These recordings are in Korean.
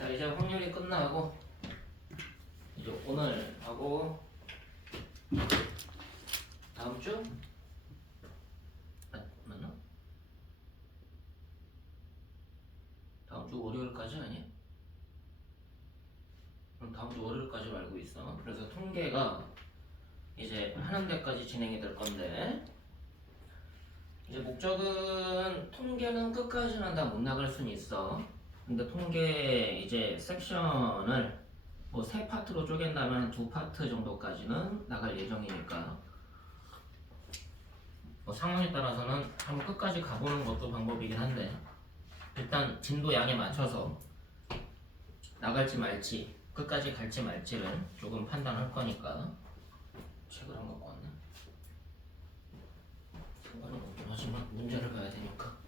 자, 이제 확률이 끝나고 이제 오늘 하고 다음 주 맞나? 다음 주 월요일까지 아니야? 그럼 다음 주 월요일까지 알고 있어. 그래서 통계가 이제 하는 데까지 진행이 될 건데, 이제 목적은 통계는 끝까지는 다 못 나갈 수는 있어. 근데 통계 이제 섹션을 뭐 세 파트로 쪼갠다면 두 파트 정도까지는 나갈 예정이니까 뭐 상황에 따라서는 한번 끝까지 가보는 것도 방법이긴 한데, 일단 진도 양에 맞춰서 나갈지 말지 끝까지 갈지 말지를 조금 판단할 거니까. 책을 안 갖고 왔네. 상관은 없긴 하지만 문제를 봐야 되니까.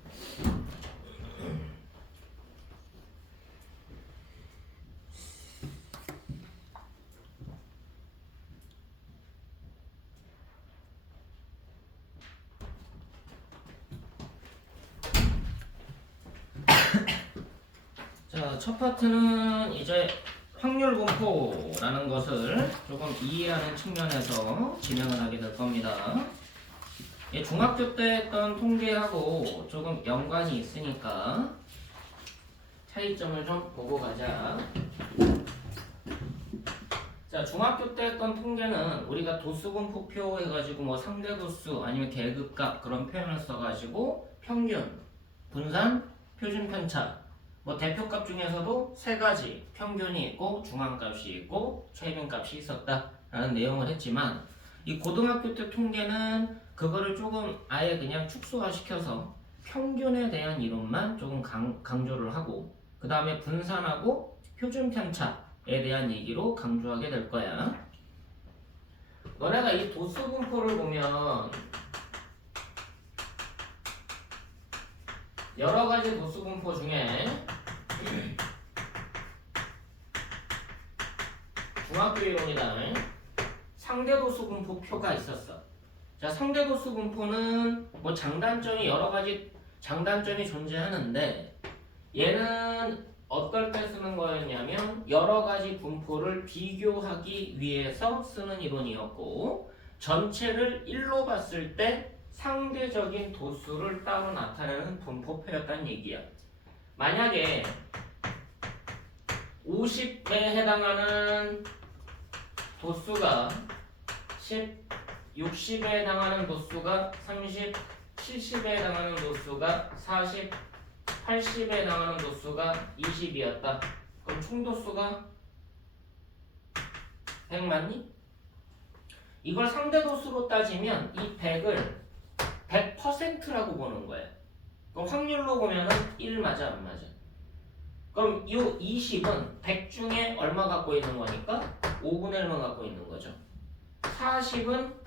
자, 첫 파트는 이제 확률 분포라는 것을 조금 이해하는 측면에서 진행을 하게 될 겁니다. 중학교 때 했던 통계하고 조금 연관이 있으니까 차이점을 좀 보고 가자. 자, 중학교 때 했던 통계는 우리가 도수분포표 해가지고 뭐 상대도수 아니면 계급값 그런 표현을 써가지고 평균, 분산, 표준편차, 뭐 대표값 중에서도 세 가지 평균이 있고 중앙값이 있고 최빈값이 있었다라는 내용을 했지만, 이 고등학교 때 통계는 그거를 조금 아예 그냥 축소화시켜서 평균에 대한 이론만 조금 강조를 하고, 그 다음에 분산하고 표준편차에 대한 얘기로 강조하게 될 거야. 너네가 이 도수분포를 보면 여러 가지 도수분포 중에 중학교 이론이다 상대도수분포표가 있었어. 자, 상대도수분포는 뭐 장단점이 여러 가지 장단점이 존재하는데, 얘는 어떨 때 쓰는 거였냐면 여러 가지 분포를 비교하기 위해서 쓰는 이론이었고, 전체를 1로 봤을 때 상대적인 도수를 따로 나타내는 분포표였다는 얘기야. 만약에 50에 해당하는 도수가 10, 60에 해당하는 도수가 30, 70에 해당하는 도수가 40, 80에 해당하는 도수가 20이었다. 그럼 총도수가 100 맞니? 이걸 상대도수로 따지면 이 100을 100%라고 보는 거야. 그럼 확률로 보면은 1 맞아 안 맞아? 그럼 이 20은 100 중에 얼마 갖고 있는 거니까 5분의 1만 갖고 있는 거죠. 40은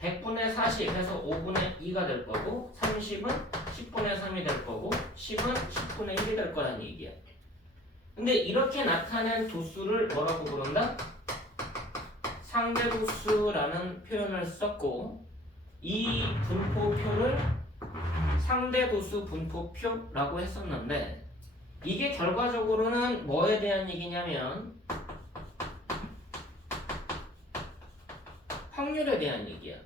100분의 40 해서 5분의 2가 될 거고, 30은 10분의 3이 될 거고, 10은 10분의 1이 될 거라는 얘기야. 근데 이렇게 나타낸 도수를 뭐라고 부른다? 상대도수라는 표현을 썼고, 이 분포표를 상대도수 분포표라고 했었는데, 이게 결과적으로는 뭐에 대한 얘기냐면 확률에 대한 얘기야.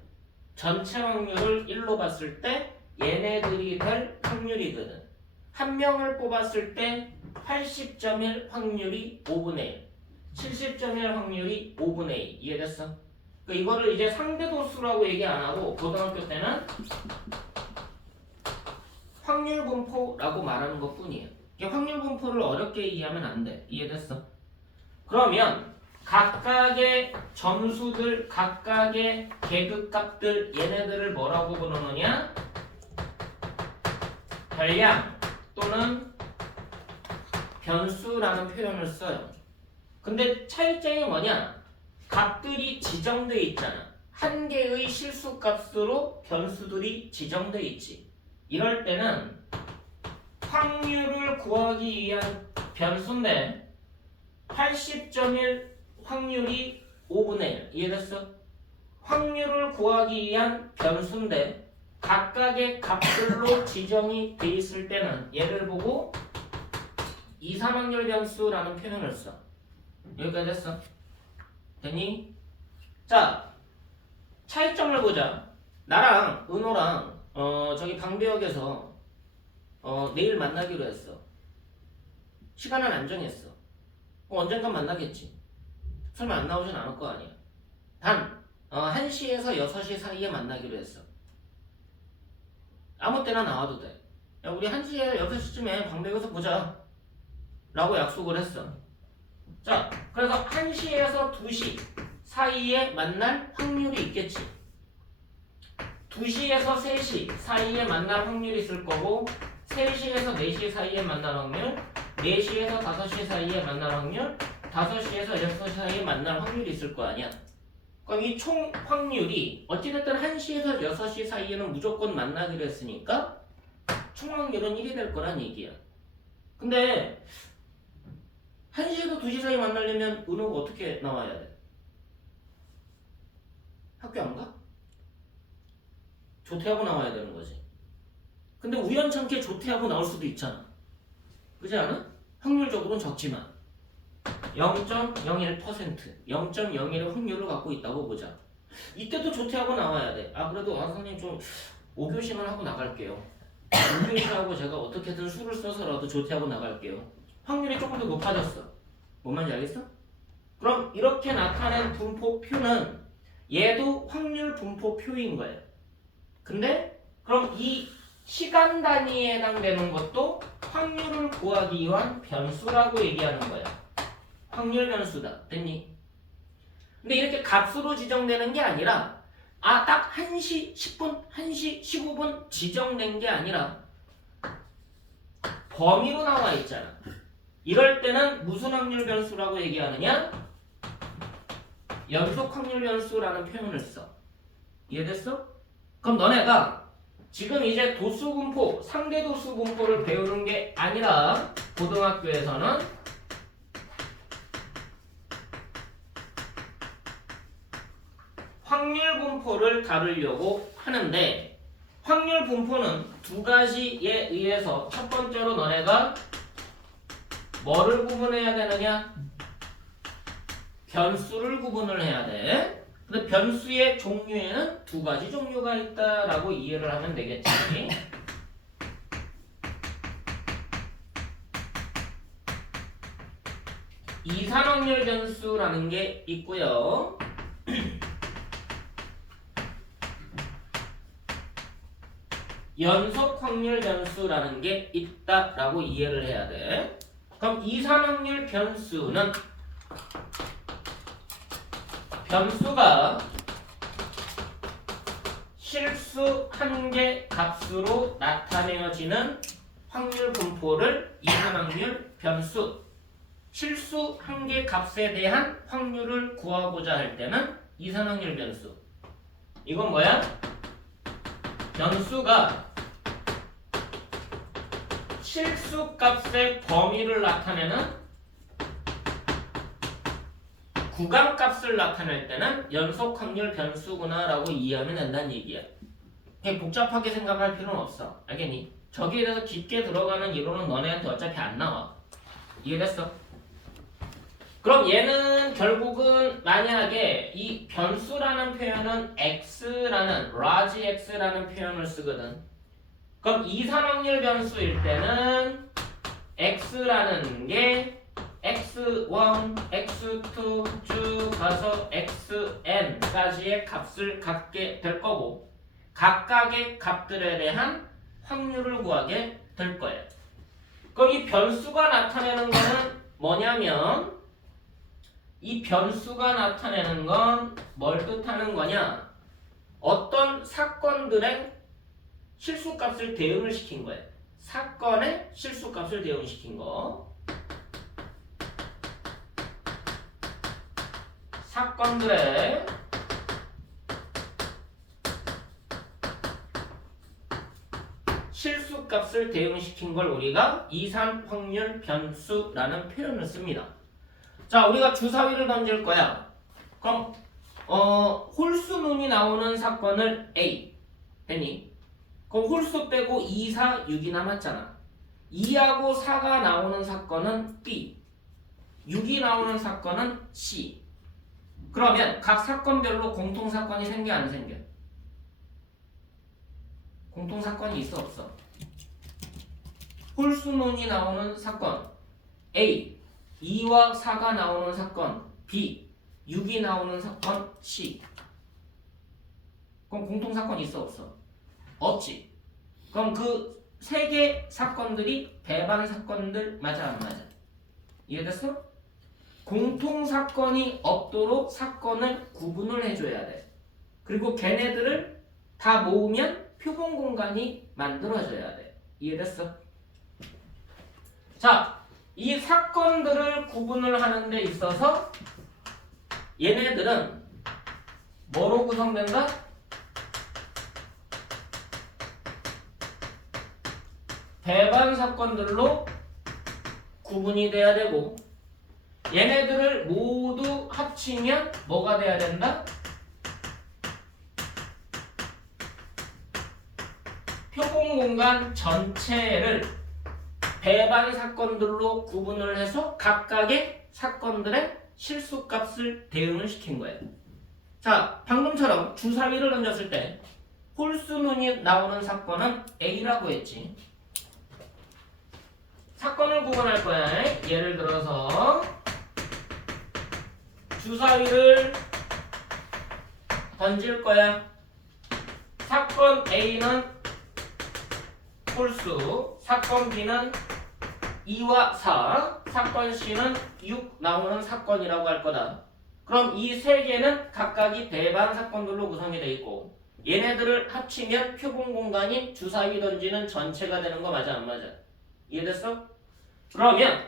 전체 확률을 1로 봤을 때 얘네들이 될 확률이거든. 한 명을 뽑았을 때 80.1 확률이 5분의 1, 70.1 확률이 5분의 2. 이해됐어? 그러니까 이거를 이제 상대도수라고 얘기 안 하고 고등학교 때는 확률 분포라고 말하는 것 뿐이에요. 확률 분포를 어렵게 이해하면 안 돼. 이해됐어? 그러면 각각의 점수들, 각각의 계급값들, 얘네들을 뭐라고 부르느냐? 별량 또는 변수라는 표현을 써요. 근데 차이점이 뭐냐? 값들이 지정돼 있잖아. 한 개의 실수값으로 변수들이 지정돼 있지. 이럴 때는 확률을 구하기 위한 변수인데 80.1 확률이 5분의 1. 이해됐어? 확률을 구하기 위한 변수인데 각각의 값들로 지정이 돼 있을 때는 얘를 보고 이산확률 변수라는 표현을 써. 여기까지 됐어. 됐니? 자, 차이점을 보자. 나랑 은호랑 저기 방배역에서 내일 만나기로 했어. 시간은 안 정했어. 언젠간 만나겠지. 설마 안 나오진 않을 거 아니야. 단 1시에서 6시 사이에 만나기로 했어. 아무 때나 나와도 돼. 야, 우리 1시에 6시쯤에 방배역에서 보자 라고 약속을 했어. 자, 그래서 1시에서 2시 사이에 만날 확률이 있겠지. 2시에서 3시 사이에 만날 확률이 있을 거고, 3시에서 4시 사이에 만날 확률, 4시에서 5시 사이에 만날 확률, 5시에서 6시 사이에 만날 확률이 있을 거 아니야. 그럼 이 총 확률이 어찌됐든 1시에서 6시 사이에는 무조건 만나기로 했으니까 총 확률은 1이 될 거란 얘기야. 근데 1시에서 2시 사이 만나려면 은호가 어떻게 나와야 돼? 학교 안 가? 조퇴하고 나와야 되는 거지. 근데 우연찮게 조퇴하고 나올 수도 있잖아. 그렇지 않아? 확률적으로는 적지만 0.01%, 0.01의 확률을 갖고 있다고 보자. 이때도 조퇴하고 나와야 돼. 그래도 선생님 좀 5교시만 하고 나갈게요. 5교시하고 제가 어떻게든 수를 써서라도 조퇴하고 나갈게요. 확률이 조금 더 높아졌어. 뭔 말인지 알겠어? 그럼 이렇게 나타낸 분포표는 얘도 확률 분포표인 거예요. 근데 그럼 이 시간 단위에 해당되는 것도 확률을 구하기 위한 변수라고 얘기하는 거야. 확률 변수다. 됐니? 근데 이렇게 값으로 지정되는 게 아니라 딱 1시 10분, 1시 15분 지정된 게 아니라 범위로 나와 있잖아. 이럴 때는 무슨 확률 변수라고 얘기하느냐? 연속 확률 변수라는 표현을 써. 이해됐어? 그럼 너네가 지금 이제 도수분포, 상대 도수분포를 배우는 게 아니라 고등학교에서는 확률 분포를 다루려고 하는데, 확률 분포는 두 가지에 의해서 첫 번째로 너네가 뭐를 구분해야 되느냐? 변수를 구분을 해야 돼. 근데 변수의 종류에는 두 가지 종류가 있다라고 이해를 하면 되겠지. 이산확률 변수라는 게 있고요. 연속 확률 변수라는 게 있다라고 이해를 해야 돼. 그럼 이산확률 변수는 변수가 실수 한 개 값으로 나타내어지는 확률 분포를 이산확률 변수, 실수 한 개 값에 대한 확률을 구하고자 할 때는 이산확률 변수. 이건 뭐야? 변수가 실수 값의 범위를 나타내는 구간 값을 나타낼 때는 연속 확률 변수구나 라고 이해하면 된다는 얘기야. 복잡하게 생각할 필요는 없어. 알겠니? 저기에 대해서 깊게 들어가는 이론은 너네한테 어차피 안 나와. 이해됐어? 그럼 얘는 결국은 만약에 이 변수라는 표현은 x라는 large x라는 표현을 쓰거든. 그럼 이산확률 변수일 때는 x라는 게 x1, x2 쭉 가서 xn까지의 값을 갖게 될 거고, 각각의 값들에 대한 확률을 구하게 될 거예요. 그럼 이 변수가 나타내는 거는 뭐냐면, 이 변수가 나타내는 건 뭘 뜻하는 거냐? 어떤 사건들의 실수값을 대응을 시킨 거예요. 사건의 실수값을 대응시킨 거. 사건들의 실수값을 대응시킨 걸 우리가 이산확률 변수라는 표현을 씁니다. 자, 우리가 주사위를 던질 거야. 그럼 홀수눈이 나오는 사건을 A 됐니? 그럼 홀수 빼고 2, 4, 6이 남았잖아. 2하고 4가 나오는 사건은 B, 6이 나오는 사건은 C. 그러면 각 사건별로 공통사건이 생겨 안 생겨? 공통사건이 있어 없어? 홀수문이 나오는 사건 A, 2와 4가 나오는 사건 B, 6이 나오는 사건 C. 그럼 공통사건이 있어 없어? 없지. 그럼 그 세 개 사건들이 배반 사건들 맞아 안 맞아? 이해됐어? 공통사건이 없도록 사건을 구분을 해줘야 돼. 그리고 걔네들을 다 모으면 표본 공간이 만들어져야 돼. 이해됐어? 자, 이 사건들을 구분을 하는 데 있어서 얘네들은 뭐로 구성된다? 배반 사건들로 구분이 돼야 되고 얘네들을 모두 합치면 뭐가 돼야 된다? 표본 공간 전체를 배반 사건들로 구분을 해서 각각의 사건들의 실수값을 대응을 시킨 거예요. 자, 방금처럼 주사위를 던졌을 때 홀수문이 나오는 사건은 A라고 했지. 사건을 구분할 거야. 예를 들어서 주사위를 던질 거야. 사건 A는 홀수, 사건 B는 2와 4, 사건 C는 6 나오는 사건이라고 할 거다. 그럼 이 세 개는 각각이 배반 사건들로 구성이 되어 있고 얘네들을 합치면 표본 공간이 주사위 던지는 전체가 되는 거 맞아 안 맞아? 이해됐어? 그러면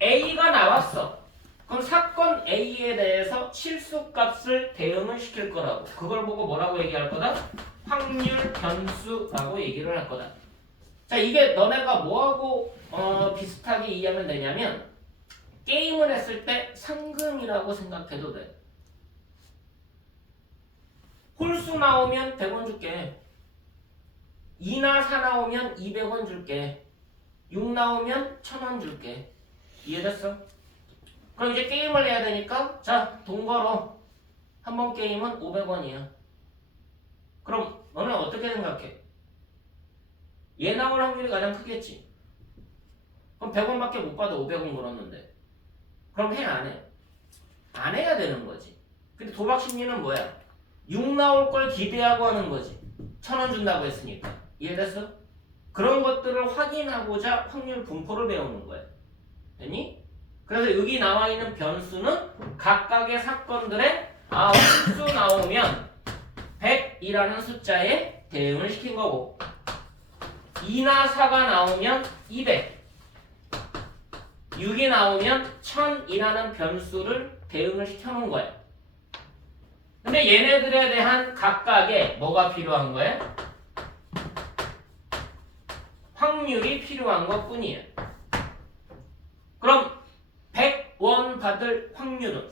A가 나왔어. 그럼 사건 A에 대해서 실수값을 대응을 시킬 거라고. 그걸 보고 뭐라고 얘기할 거다? 확률 변수라고 얘기를 할 거다. 자, 이게 너네가 뭐하고 비슷하게 이해하면 되냐면 게임을 했을 때 상금이라고 생각해도 돼. 홀수 나오면 100원 줄게. 2나 4 나오면 200원 줄게. 6 나오면 1000원 줄게. 이해됐어? 그럼 이제 게임을 해야 되니까 자, 돈 걸어. 한 번 게임은 500원이야. 그럼 너는 어떻게 생각해? 얘 나올 확률이 가장 크겠지. 그럼 100원밖에 못 받아 500원 걸었는데. 그럼 해 안 해? 안 해야 되는 거지. 근데 도박 심리는 뭐야? 6 나올 걸 기대하고 하는 거지. 1000원 준다고 했으니까. 이해됐어? 그런 것들을 확인하고자 확률 분포를 배우는 거야. 됐니? 그래서 여기 나와 있는 변수는 각각의 사건들의 홀수 나오면 100이라는 숫자에 대응을 시킨 거고 2나 4가 나오면 200 6이 나오면 1000이라는 변수를 대응을 시켜놓은 거야. 근데 얘네들에 대한 각각의 뭐가 필요한 거야? 확률이 필요한 것 뿐이야. 그럼 100원 받을 확률은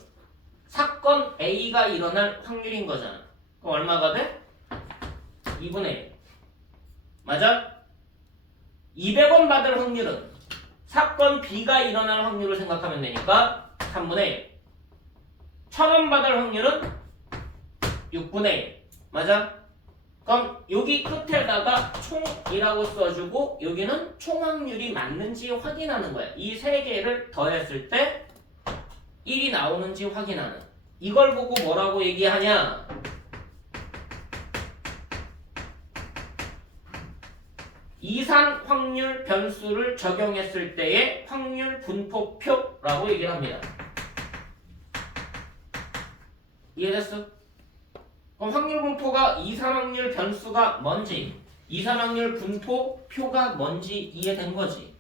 사건 A가 일어날 확률인 거잖아. 그럼 얼마가 돼? 2분의 1. 맞아? 200원 받을 확률은 사건 B가 일어날 확률을 생각하면 되니까 3분의 1. 1000원 받을 확률은 6분의 1. 맞아? 그럼 여기 끝에다가 총이라고 써주고 여기는 총 확률이 맞는지 확인하는 거야. 이 세 개를 더했을 때 1이 나오는지 확인하는. 이걸 보고 뭐라고 얘기하냐? 이산 확률 변수를 적용했을 때의 확률 분포표라고 얘기를 합니다. 이해됐어? 그럼 확률 분포가 이산 확률 변수가 뭔지, 이산 확률 분포표가 뭔지 이해된 거지.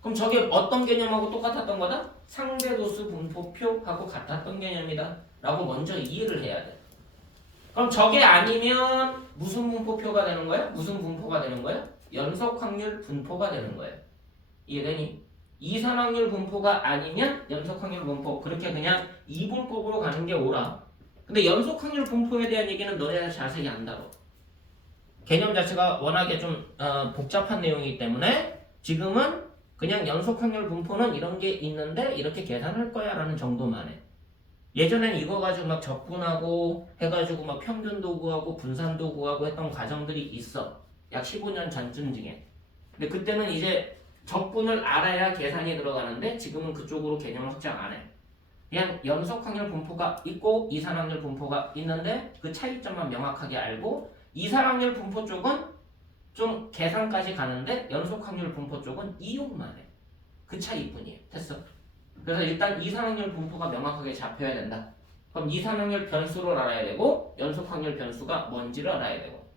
그럼 저게 어떤 개념하고 똑같았던 거다? 상대도수 분포표하고 같았던 개념이다 라고 먼저 이해를 해야 돼. 그럼 저게 아니면 무슨 분포표가 되는 거야? 무슨 분포가 되는 거야? 연속 확률 분포가 되는 거예요. 이해되니? 이산 확률 분포가 아니면 연속 확률 분포. 그렇게 그냥 이분법으로 가는 게 옳아. 근데 연속 확률 분포에 대한 얘기는 너네가 자세히 안 다뤄. 개념 자체가 워낙에 좀 복잡한 내용이기 때문에 지금은 그냥 연속 확률 분포는 이런 게 있는데 이렇게 계산할 거야 라는 정도만 해. 예전엔 이거 가지고 막 적분하고 해가지고 막 평균도 구하고 분산도 구하고 했던 과정들이 있어. 약 15년 전쯤 중에. 근데 그때는 이제 적분을 알아야 계산이 들어가는데 지금은 그쪽으로 개념을 확장 안 해. 그냥 연속 확률 분포가 있고 이산 확률 분포가 있는데 그 차이점만 명확하게 알고 이산 확률 분포 쪽은 좀 계산까지 가는데 연속 확률 분포 쪽은 이용만 해. 그 차이뿐이에요. 됐어. 그래서 일단 이산 확률 분포가 명확하게 잡혀야 된다. 그럼 이산 확률 변수를 알아야 되고 연속 확률 변수가 뭔지를 알아야 되고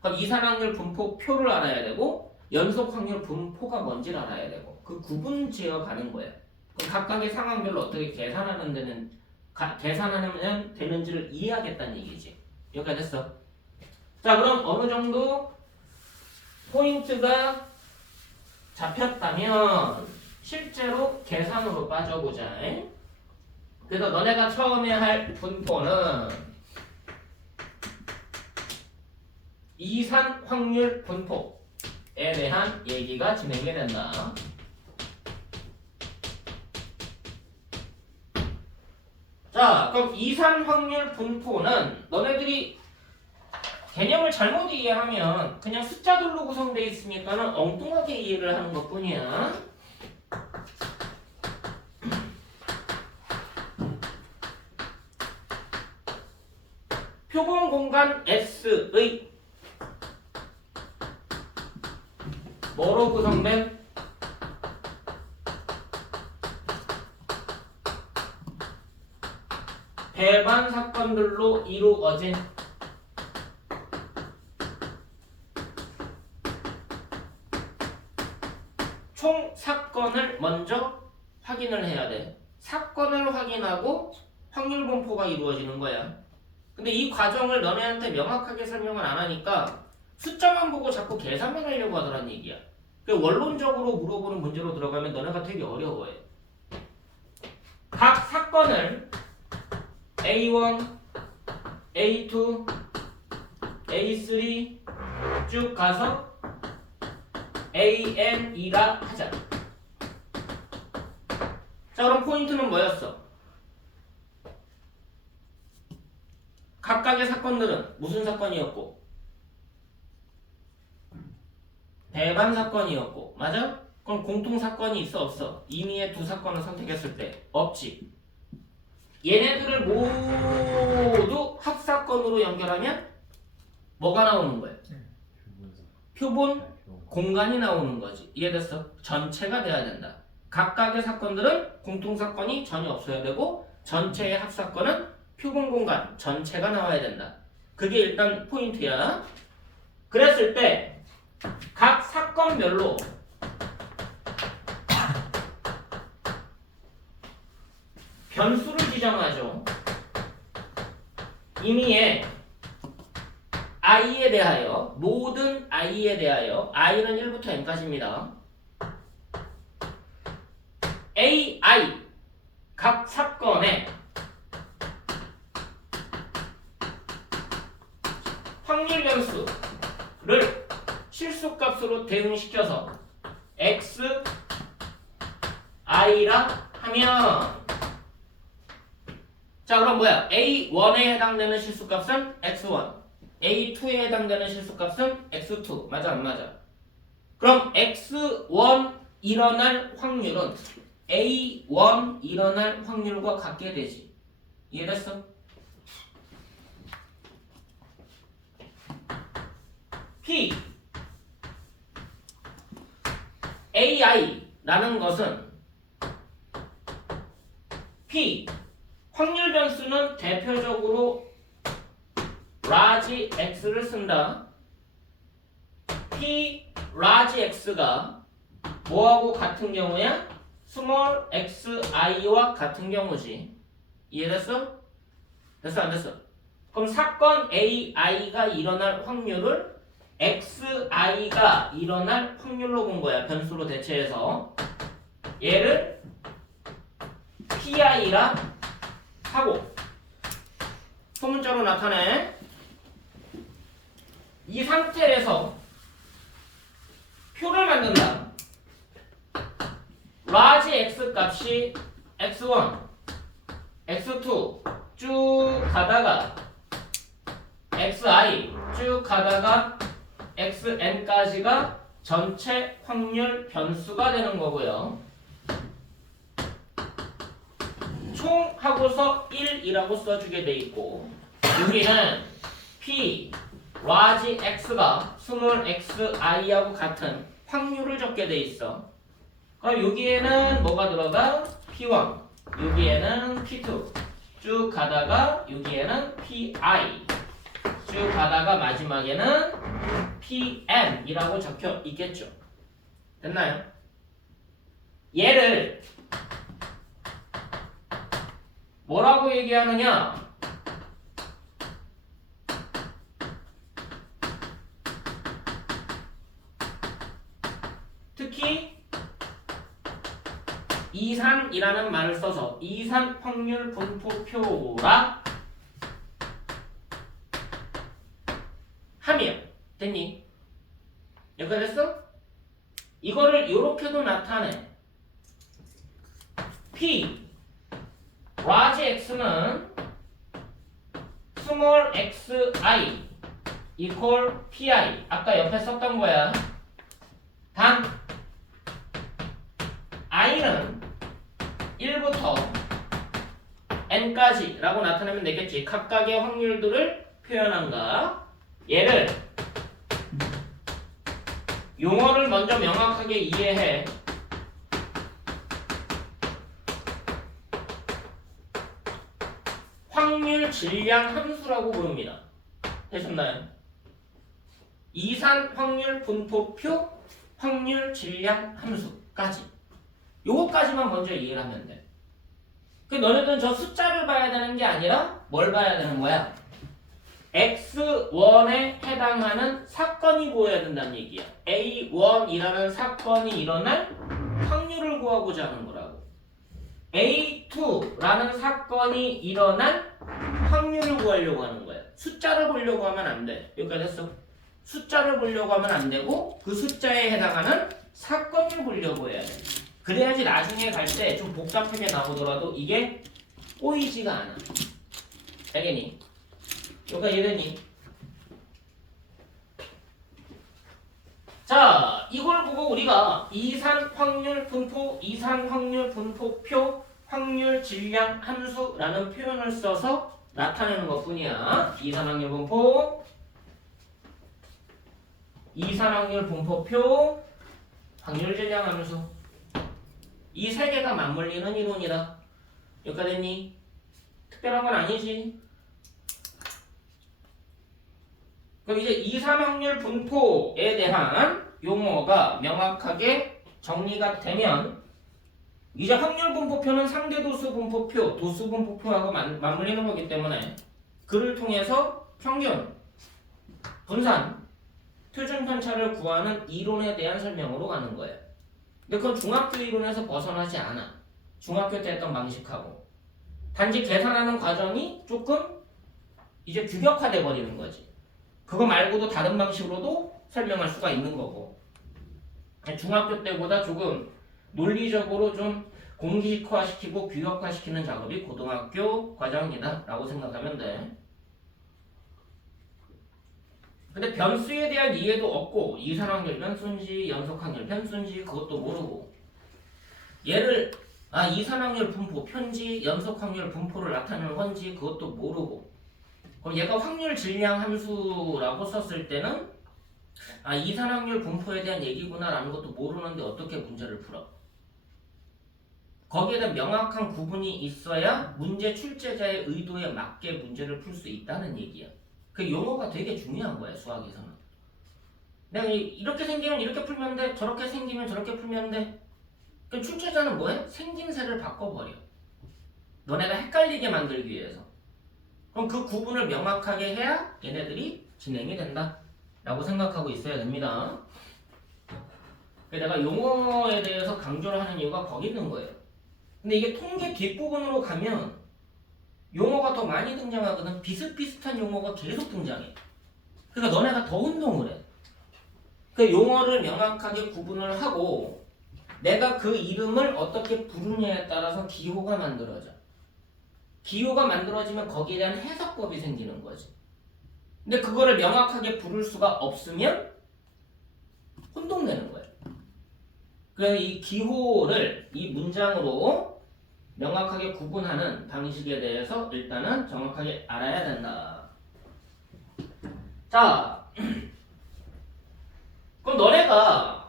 그럼 이산 확률 분포 표를 알아야 되고 연속 확률 분포가 뭔지를 알아야 되고 그 구분 지어 가는 거예요. 그럼 각각의 상황별로 어떻게 계산하면 되는지를 이해하겠다는 얘기지. 여기까지 됐어. 자, 그럼 어느 정도 포인트가 잡혔다면 실제로 계산으로 빠져보자. 그래서 너네가 처음에 할 분포는 이산 확률 분포에 대한 얘기가 진행이 된다. 자, 그럼 이산 확률 분포는 너네들이 개념을 잘못 이해하면 그냥 숫자들로 구성되어 있으니까는 엉뚱하게 이해를 하는 것 뿐이야. 표본 공간 S의 뭐로 구성된 배반 사건들로 이루어진 총 사건을 먼저 확인을 해야 돼. 사건을 확인하고 확률 분포가 이루어지는 거야. 근데 이 과정을 너네한테 명확하게 설명을 안 하니까 숫자만 보고 자꾸 계산만 하려고 하더란 얘기야. 원론적으로 물어보는 문제로 들어가면 너네가 되게 어려워해. 각 사건을 A1, A2, A3 쭉 가서 AN이라 하자. 자, 그럼 포인트는 뭐였어? 각각의 사건들은 무슨 사건이었고? 배반 사건이었고, 맞아? 그럼 공통 사건이 있어 없어? 임의의 두 사건을 선택했을 때 없지. 얘네들을 모두 합사건으로 연결하면 뭐가 나오는 거야? 표본 공간이 나오는 거지. 이해됐어? 전체가 돼야 된다. 각각의 사건들은 공통 사건이 전혀 없어야 되고 전체의 합사건은 표본 공간 전체가 나와야 된다. 그게 일단 포인트야. 그랬을 때 각 사건별로 변수를 지정하죠. 임의의 i에 대하여, 모든 i에 대하여, i는 1부터 n까지입니다. ai 각 사건의 확률 변수를 실수값으로 대응시켜서 x i라 하면, 자, 그럼 뭐야? A1에 해당되는 실수값은 x1, A2에 해당되는 실수값은 x2. 맞아 안 맞아? 그럼 x1 일어날 확률은 A1 일어날 확률과 같게 되지. 이해됐어? P AI라는 것은 P 확률 변수는 대표적으로 large X를 쓴다. P large X가 뭐하고 같은 경우야? small xi와 같은 경우지. 이해됐어? 됐어 안 됐어? 그럼 사건 AI가 일어날 확률을 XI가 일어날 확률로 본 거야. 변수로 대체해서. 얘를 PI라 하고 소문자로 나타내. 이 상태에서 표를 만든다. large x 값이 x1, x2 쭉 가다가 xi 쭉 가다가 xn까지가 전체 확률 변수가 되는 거고요. 총 하고서 1이라고 써주게 돼 있고 여기는 p large x가 small xi하고 같은 확률을 적게 돼 있어. 그럼 여기에는 뭐가 들어가? p1, 여기에는 p2 쭉 가다가 여기에는 pi 쭉 가다가 마지막에는 pm이라고 적혀 있겠죠. 됐나요? 얘를 뭐라고 얘기하느냐? 특히 이산이라는 말을 써서 이산 확률 분포표라 하면 됐니? 여기까지 됐어? 이거를 이렇게도 나타내. P large x는 small xi equal pi 아까 옆에 썼던 거야. 단 i는 1부터 n까지 라고 나타내면 되겠지. 각각의 확률들을 표현한다. 얘를 용어를 먼저 명확하게 이해해. 확률 질량 함수라고 부릅니다. 되셨나요? 이산 확률 분포표 확률 질량 함수까지 요거까지만 먼저 이해를 하면 돼. 그 너네들은 저 숫자를 봐야 되는 게 아니라 뭘 봐야 되는 거야? X1에 해당하는 사건이 보여야 된다는 얘기야. A1이라는 사건이 일어날 확률을 구하고자 하는 거라고. A2라는 사건이 일어날 확률을 구하려고 하는 거야. 숫자를 보려고 하면 안 돼. 여기까지 했어. 숫자를 보려고 하면 안 되고 그 숫자에 해당하는 사건을 보려고 해야 돼. 그래야지 나중에 갈 때 좀 복잡하게 나오더라도 이게 꼬이지가 않아. 알겠니? 여기가 이해되니? 자, 이걸 보고 우리가 이산 확률 분포, 이산 확률 분포표, 확률 질량 함수라는 표현을 써서 나타내는 것뿐이야. 이산 확률 분포, 이산 확률 분포표, 확률 질량 함수. 이 세 개가 맞물리는 이론이다. 여기까지 됐니? 특별한 건 아니지. 그럼 이제 이산 확률 분포에 대한 용어가 명확하게 정리가 되면 이제 확률 분포표는 상대 도수 분포표, 도수 분포표하고 맞물리는 거기 때문에 그를 통해서 평균, 분산, 표준 편차를 구하는 이론에 대한 설명으로 가는 거예요. 근데 그건 중학교 이론에서 벗어나지 않아. 중학교 때 했던 방식하고. 단지 계산하는 과정이 조금 이제 규격화돼 버리는 거지. 그거 말고도 다른 방식으로도 설명할 수가 있는 거고. 중학교 때보다 조금 논리적으로 좀 공식화시키고 규격화시키는 작업이 고등학교 과정이다 라고 생각하면 돼. 근데 변수에 대한 이해도 없고 이산확률 변수인지 연속확률 변수인지 그것도 모르고 얘를 이산확률 분포 편지 연속확률 분포를 나타내는 건지 그것도 모르고 그럼 얘가 확률 질량 함수라고 썼을 때는 이산확률 분포에 대한 얘기구나 라는 것도 모르는데 어떻게 문제를 풀어? 거기에 대한 명확한 구분이 있어야 문제 출제자의 의도에 맞게 문제를 풀 수 있다는 얘기야. 그 용어가 되게 중요한 거야, 수학에서는. 내가 이렇게 생기면 이렇게 풀면 돼, 저렇게 생기면 저렇게 풀면 돼. 그 출제자는 뭐해? 생김새를 바꿔버려. 너네가 헷갈리게 만들기 위해서. 그럼 그 구분을 명확하게 해야 얘네들이 진행이 된다 라고 생각하고 있어야 됩니다. 내가 용어에 대해서 강조를 하는 이유가 거기 있는 거예요. 근데 이게 통계 뒷부분으로 가면 용어가 더 많이 등장하거든. 비슷비슷한 용어가 계속 등장해. 그러니까 너네가 더 운동을 해. 그 용어를 명확하게 구분을 하고 내가 그 이름을 어떻게 부르냐에 따라서 기호가 만들어져. 기호가 만들어지면 거기에 대한 해석법이 생기는 거지. 근데 그거를 명확하게 부를 수가 없으면 혼동되는 거예요. 그래서 이 기호를 이 문장으로 명확하게 구분하는 방식에 대해서 일단은 정확하게 알아야 된다. 자, 그럼 너네가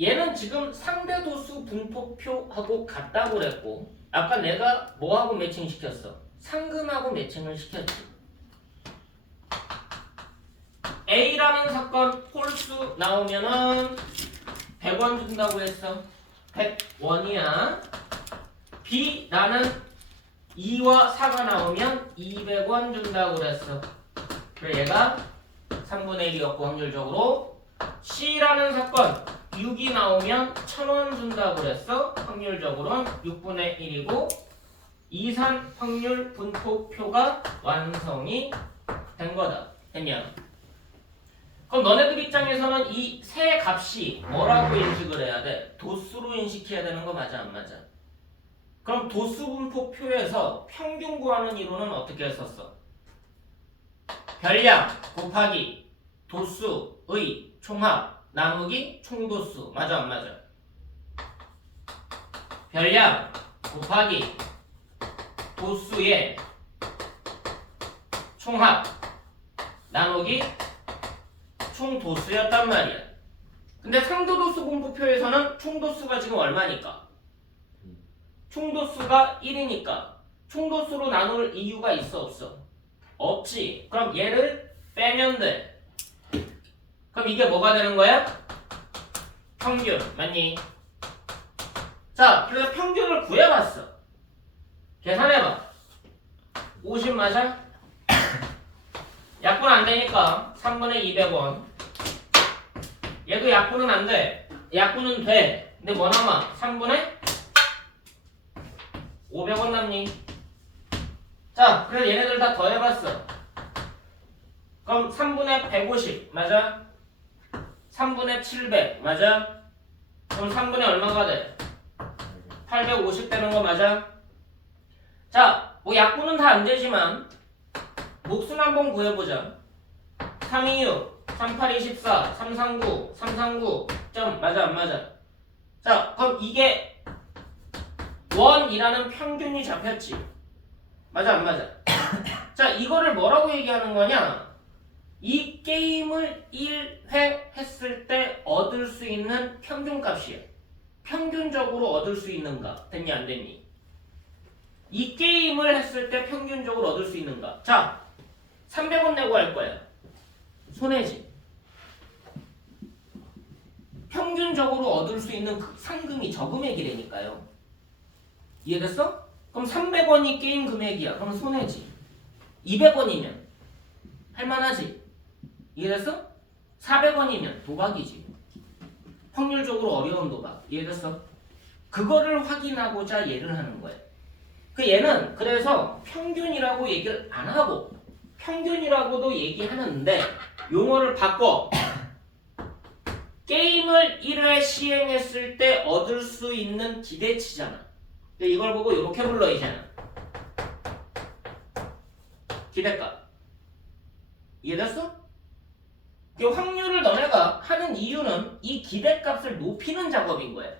얘는 지금 상대도수 분포표하고 같다고 그랬고 아까 내가 뭐하고 매칭시켰어? 상금하고 매칭을 시켰지. A라는 사건 홀수 나오면은 100원 준다고 했어. 100원이야. B라는 2와 4가 나오면 200원 준다고 그랬어. 그래서 얘가 3분의 1이었고 확률적으로 C라는 사건 6이 나오면 1000원 준다고 그랬어. 확률적으로는 6분의 1이고 이산 확률 분포표가 완성이 된 거다. 됐냐? 그럼 너네들 입장에서는 이 세 값이 뭐라고 인식을 해야 돼? 도수로 인식해야 되는 거 맞아 안 맞아? 그럼 도수 분포표에서 평균 구하는 이론은 어떻게 했었어? 별량 곱하기 도수의 총합 나누기 총도수 맞아 안 맞아? 별량 곱하기 도수의 총합 나누기 총도수였단 말이야. 근데 상도도수 분포표에서는 총도수가 지금 얼마니까? 총도수가 1이니까 총도수로 나눌 이유가 있어 없어? 없지. 그럼 얘를 빼면 돼. 그럼 이게 뭐가 되는 거야? 평균 맞니? 자, 그래서 평균을 구해봤어. 계산해봐. 50 맞아? 약분 안 되니까 3분의 200원. 얘도 약분은 안 돼. 약분은 돼. 근데 뭐 남아? 3분의 500원 남니? 자, 그래서 얘네들 다 더해봤어. 그럼 3분의 150 맞아? 3분의 700 맞아? 그럼 3분의 얼마가 돼? 850 되는 거 맞아? 자, 뭐 약분은 다 안 되지만 몫은 한번 구해보자. 326 3824 339 339 점 맞아 안 맞아? 자, 그럼 이게 원이라는 평균이 잡혔지. 맞아 안 맞아? 자, 이거를 뭐라고 얘기하는 거냐? 이 게임을 1회 했을 때 얻을 수 있는 평균값이야. 평균적으로 얻을 수 있는가? 됐니 안 됐니? 이 게임을 했을 때 평균적으로 얻을 수 있는가? 자, 300원 내고 할 거야. 손해지. 평균적으로 얻을 수 있는 그 상금이 저금액이라니까요. 이해됐어? 그럼 300원이 게임 금액이야. 그럼 손해지. 200원이면 할만하지. 이해됐어? 400원이면 도박이지. 확률적으로 어려운 도박. 이해됐어? 그거를 확인하고자 얘를 하는 거야. 그 얘는 그래서 평균이라고 얘기를 안 하고 평균이라고도 얘기하는데 용어를 바꿔. 게임을 1회 시행했을 때 얻을 수 있는 기대치잖아. 근데 이걸 보고 이렇게 불러 이제는 기대값. 이해됐어? 그 확률을 너네가 하는 이유는 이 기대값을 높이는 작업인 거야.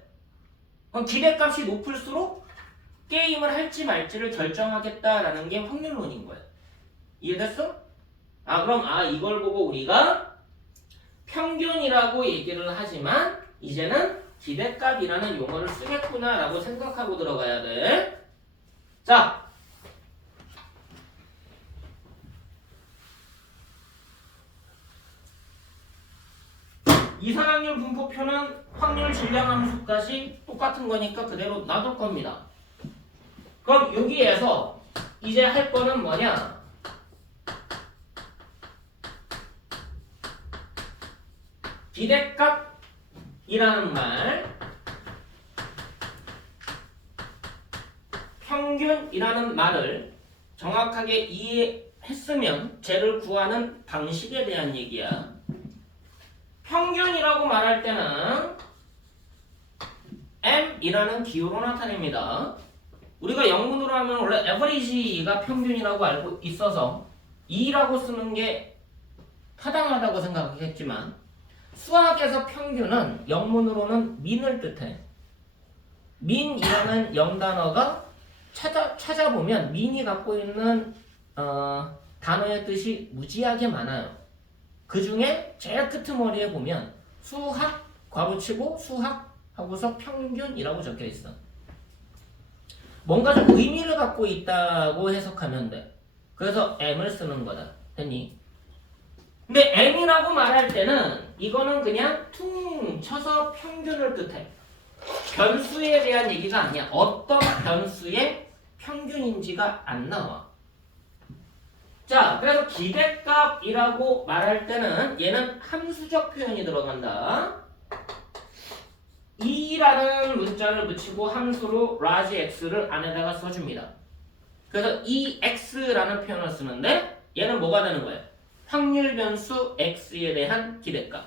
그럼 기대값이 높을수록 게임을 할지 말지를 결정하겠다라는 게 확률론인 거야. 이해됐어? 그럼 이걸 보고 우리가 평균이라고 얘기를 하지만 이제는 기대값이라는 용어를 쓰겠구나 라고 생각하고 들어가야 돼. 자, 이산확률 분포표는 확률 질량함수까지 똑같은 거니까 그대로 놔둘 겁니다. 그럼 여기에서 이제 할 거는 뭐냐? 기대값이라는 말, 평균이라는 말을 정확하게 이해했으면 쟤를 구하는 방식에 대한 얘기야. 평균이라고 말할 때는 m이라는 기호로 나타냅니다. 우리가 영문으로 하면 원래 average가 평균이라고 알고 있어서 2라고 쓰는 게 타당하다고 생각했지만 수학에서 평균은 영문으로는 민을 뜻해. 민이라는 영단어가 찾아보면 민이 갖고 있는 단어의 뜻이 무지하게 많아요. 그 중에 제일 끄트머리에 보면 수학 괄호치고 수학 하고서 평균이라고 적혀 있어. 뭔가 좀 의미를 갖고 있다고 해석하면 돼. 그래서 m을 쓰는 거다. 됐니? 근데 m이라고 말할 때는 이거는 그냥 퉁 쳐서 평균을 뜻해. 변수에 대한 얘기가 아니야. 어떤 변수의 평균인지가 안 나와. 자, 그래서 기대값이라고 말할 때는 얘는 함수적 표현이 들어간다. 2라는 문자를 붙이고 함수로 large x를 안에다가 써줍니다. 그래서 이 x라는 표현을 쓰는데 얘는 뭐가 되는 거예요? 확률 변수 x에 대한 기대값.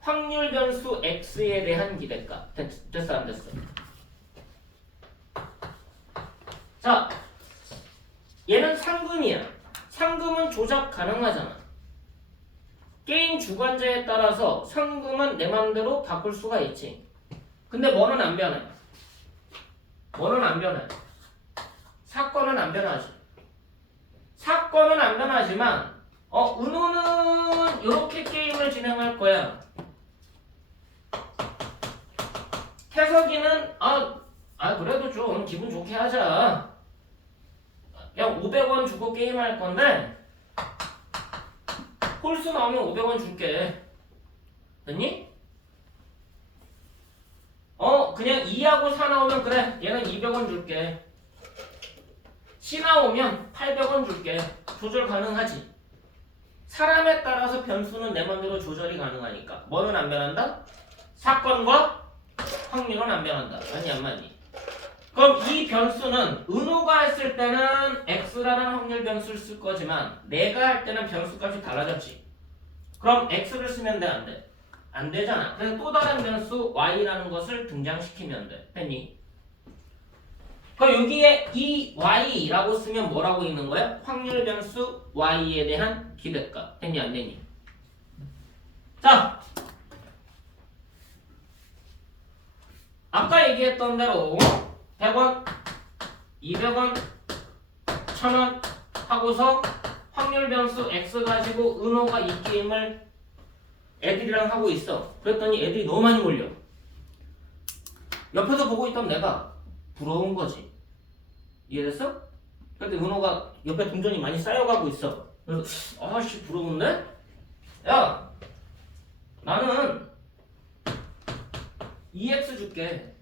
확률 변수 x에 대한 기대값. 됐어 안 됐어? 자, 얘는 상금이야. 상금은 조작 가능하잖아. 게임 주관자에 따라서 상금은 내 맘대로 바꿀 수가 있지. 근데 뭐는 안 변해. 뭐는 안 변해. 사건은 안 변하지. 사건은 안 변하지만 은호는 이렇게 게임을 진행할 거야. 태석이는 그래도 좀 기분 좋게 하자. 그냥 500원 주고 게임할 건데 홀수 나오면 500원 줄게. 됐니? 그냥 2하고 4 나오면 그래. 얘는 200원 줄게. C 나오면 800원 줄게. 조절 가능하지. 사람에 따라서 변수는 내 맘대로 조절이 가능하니까. 뭐는 안 변한다? 사건과 확률은 안 변한다. 맞니 안 맞니? 그럼 이 변수는 은호가 했을 때는 x라는 확률 변수를 쓸 거지만 내가 할 때는 변수 값이 달라졌지. 그럼 x를 쓰면 돼 안 돼? 안 되잖아. 그래서 또 다른 변수 y라는 것을 등장시키면 돼. 됐니? 그럼 여기에 이 y라고 쓰면 뭐라고 있는 거야? 확률 변수 y에 대한 기대값. 됐니 안 됐니? 자, 아까 얘기했던 대로 100원, 200원, 1000원 하고서 확률 변수 x 가지고 은호가 이 게임을 애들이랑 하고 있어. 그랬더니 애들이 너무 많이 몰려. 옆에서 보고 있던 내가 부러운 거지. 이해됐어? 근데 은호가 옆에 동전이 많이 쌓여가고 있어. 그래서 아씨 부러운데? 야, 나는 EX 줄게.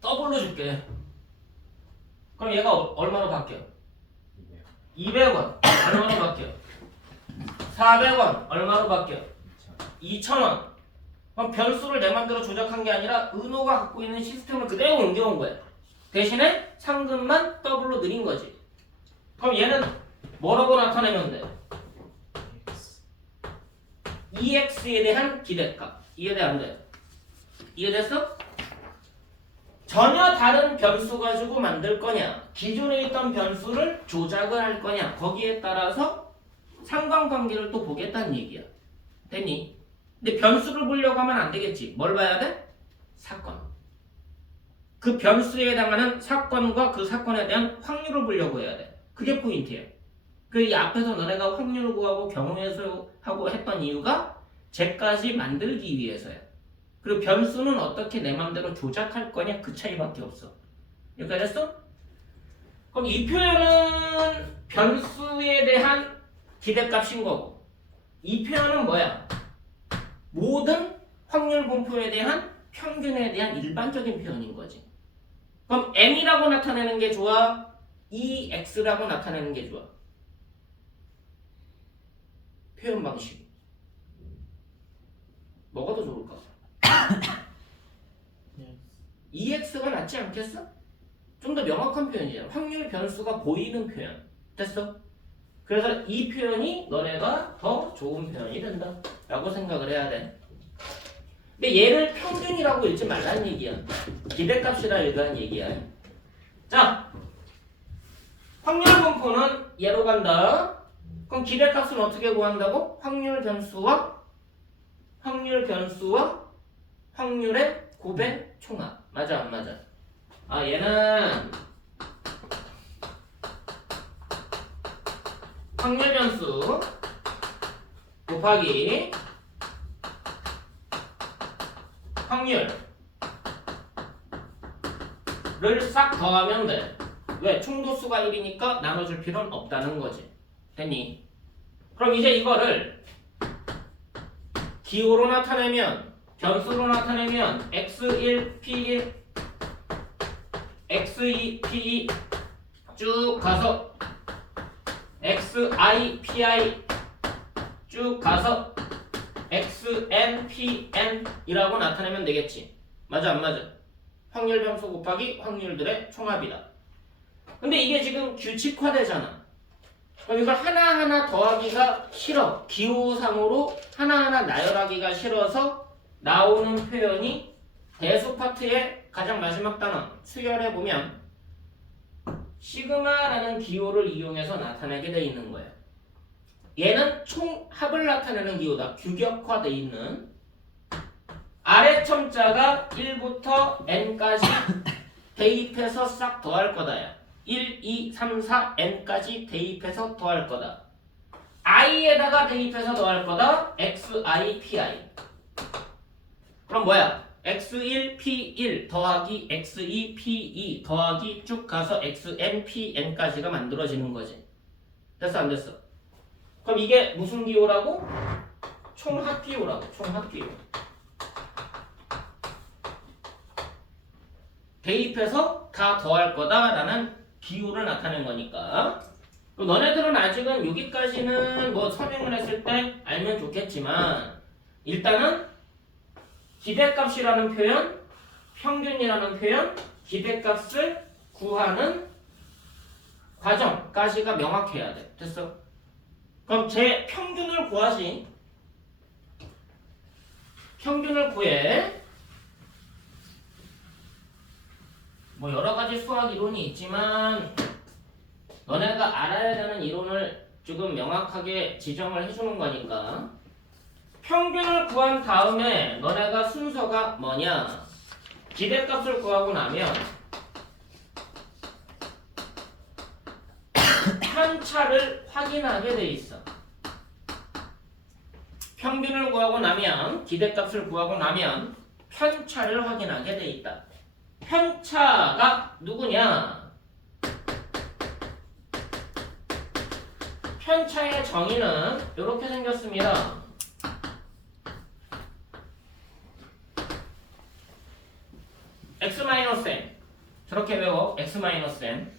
더블로 줄게. 그럼 얘가 얼마로 바뀌어? 200원 얼마로 바뀌어? 400원 얼마로 바뀌어? 2000원. 그럼 변수를 내 맘대로 조작한 게 아니라 은호가 갖고 있는 시스템을 그대로 옮겨온 거야. 대신에 상금만 더블로 늘린 거지. 그럼 얘는 뭐라고 나타내면 돼? EX에 대한 기대값. 이해돼 안 돼? 이해됐어? 전혀 다른 변수 가지고 만들 거냐, 기존에 있던 변수를 조작을 할 거냐, 거기에 따라서 상관관계를 또 보겠다는 얘기야. 됐니? 근데 변수를 보려고 하면 안 되겠지. 뭘 봐야 돼? 사건. 그 변수에 해당하는 사건과 그 사건에 대한 확률을 보려고 해야 돼. 그게 포인트예요. 그 이 앞에서 너네가 확률을 구하고 경우에서 하고 했던 이유가 쟤까지 만들기 위해서야. 그리고 변수는 어떻게 내 맘대로 조작할 거냐, 그 차이밖에 없어. 여기까지 했어? 그럼 이 표현은 변수에 대한 기대값인 거고, 이 표현은 뭐야? 모든 확률 분포에 대한 평균에 대한 일반적인 표현인 거지. 그럼 m이라고 나타내는 게 좋아? ex라고 나타내는 게 좋아? 표현 방식 뭐가 더 좋을까? EX가 낫지 않겠어? 좀 더 명확한 표현이잖아. 확률 변수가 보이는 표현. 됐어? 그래서 이 표현이 너네가 더 좋은 표현이 된다 라고 생각을 해야 돼. 근데 얘를 평균이라고 읽지 말라는 얘기야. 기대값이라 읽으라는 얘기야. 자, 확률 분포는 얘로 간다. 그럼 기대값은 어떻게 구한다고? 확률 변수와 확률의 곱의 총합. 맞아 안 맞아? 아, 얘는 확률 변수 곱하기 확률을 싹 더하면 돼. 왜? 총도수가 1이니까 나눠줄 필요는 없다는 거지. 됐니? 그럼 이제 이거를 기호로 나타내면, 변수로 나타내면 x1, p1, x2, p2 쭉 가서 xi, pi 쭉 가서 xn, pn 이라고 나타내면 되겠지. 맞아 안 맞아? 확률 변수 곱하기 확률들의 총합이다. 근데 이게 지금 규칙화되잖아. 그럼 이걸 하나하나 더하기가 싫어. 기호상으로 하나하나 나열하기가 싫어서 나오는 표현이 대수 파트의 가장 마지막 단원 수열해보면 시그마라는 기호를 이용해서 나타내게 돼 있는 거예요. 얘는 총합을 나타내는 기호다. 규격화돼 있는 아래 첨자가 1부터 n까지 대입해서 싹 더할 거다야. 1, 2, 3, 4, n까지 대입해서 더할 거다. i에다가 대입해서 더할 거다. xi, pi. 그럼 뭐야? x1, p1 더하기 x2, p2 더하기 쭉 가서 xn, pn까지가 만들어지는 거지. 됐어 안 됐어? 그럼 이게 무슨 기호라고? 총합 기호라고. 총합 기호. 대입해서 다 더할 거다라는 기호를 나타낸 거니까. 그럼 너네들은 아직은 여기까지는 뭐 설명을 했을 때 알면 좋겠지만 일단은 기대값이라는 표현, 평균이라는 표현, 기대값을 구하는 과정까지가 명확해야 돼. 됐어? 그럼 제 평균을 구하지. 평균을 구해. 뭐 여러 가지 수학 이론이 있지만 너네가 알아야 되는 이론을 조금 명확하게 지정을 해주는 거니까 평균을 구한 다음에 너네가 순서가 뭐냐? 기대값을 구하고 나면 편차를 확인하게 돼 있어. 평균을 구하고 나면 기대값을 구하고 나면 편차를 확인하게 돼 있다. 편차가 누구냐? 편차의 정의는 이렇게 생겼습니다. x-n 저렇게 외워. x-n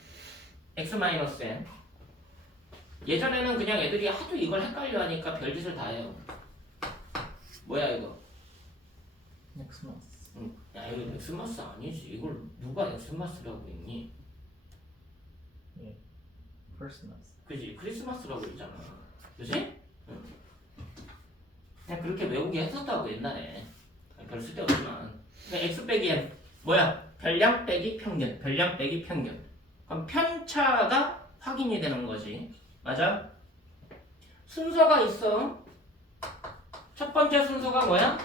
x-n 예전에는 그냥 애들이 하도 이걸 헷갈려 하니까 별짓을 다 해요. 뭐야 이거? 넥스마스. 야 이거 엑스마스 아니지. 이걸 누가 엑스마스라고 했니? 예. 크리스마스. 그지? 크리스마스라고 했잖아. 그지? 응. 그냥 그렇게 외우게 했었다고 옛날에. 별 쓸데없지만. x 빼기 n 뭐야? 별량 빼기 평균. 별량 빼기 평균. 그럼 편차가 확인이 되는 거지. 맞아? 순서가 있어. 첫 번째 순서가 뭐야?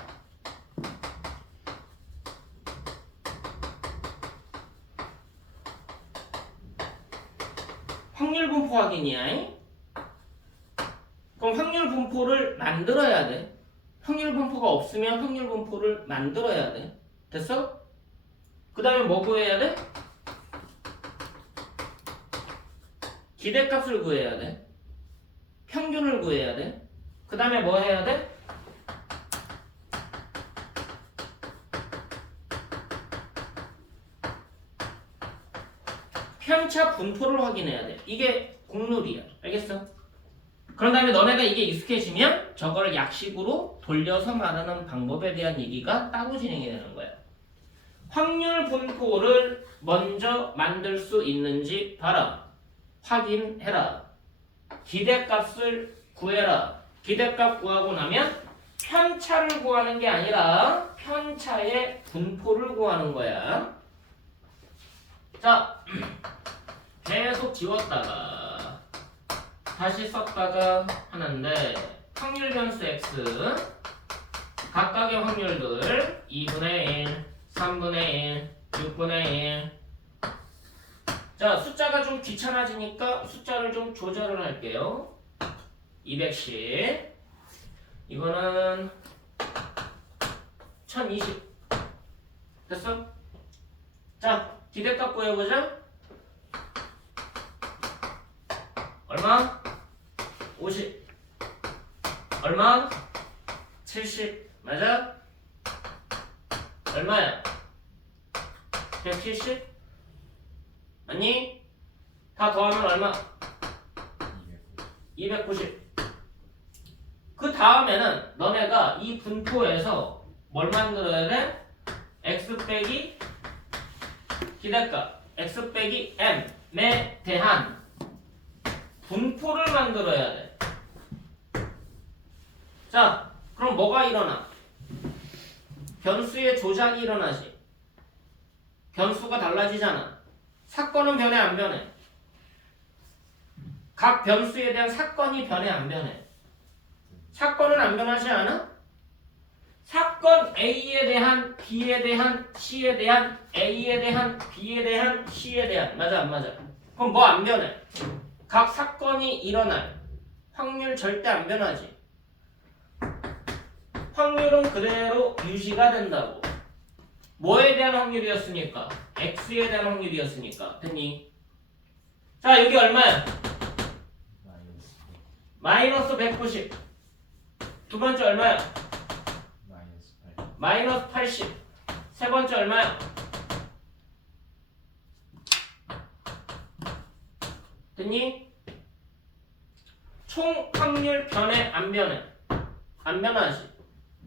확률 분포 확인이야. 그럼 확률 분포를 만들어야 돼. 확률 분포가 없으면 확률 분포를 만들어야 돼. 됐어? 그 다음에 뭐 구해야 돼? 기대값을 구해야 돼. 평균을 구해야 돼. 그 다음에 뭐 해야 돼? 편차 분포를 확인해야 돼. 이게 국룰이야. 알겠어? 그런 다음에 너네가 이게 익숙해지면 저걸 약식으로 돌려서 말하는 방법에 대한 얘기가 따로 진행이 되는 거야. 확률 분포를 먼저 만들 수 있는지 봐라. 확인해라. 기대값을 구해라. 기대값 구하고 나면 편차를 구하는 게 아니라 편차의 분포를 구하는 거야. 자, 계속 지웠다가 다시 썼다가 하는데 확률 변수 x 각각의 확률들 2분의 1, 3분의 1, 6분의 1. 자, 숫자가 좀 귀찮아지니까 숫자를 좀 조절을 할게요. 210. 이거는 1020. 됐어? 자, 기대값 구해보자. 얼마? 50. 얼마? 70. 맞아? 얼마야? 170? 아니? 다 더하면 얼마? 290. 그 다음에는 너네가 이 분포에서 뭘 만들어야 돼? x 빼기 기대값 x 빼기 m에 대한 분포를 만들어야 돼. 자, 그럼 뭐가 일어나? 변수의 조작이 일어나지. 변수가 달라지잖아. 사건은 변해 안 변해? 각 변수에 대한 사건이 변해 안 변해? 사건은 안 변하지 않아? 사건 A에 대한 B에 대한 C에 대한 A에 대한 B에 대한 C에 대한 맞아 안 맞아? 그럼 뭐 안 변해? 각 사건이 일어날 확률 절대 안 변하지. 확률은 그대로 유지가 된다고. 뭐에 대한 확률이었으니까? X에 대한 확률이었으니까. 됐니? 자, 여기 얼마야? 마이너스 190. 두 번째 얼마야? 마이너스 80. 세 번째 얼마야? 됐니? 총 확률 변해 안 변해? 안 변하지.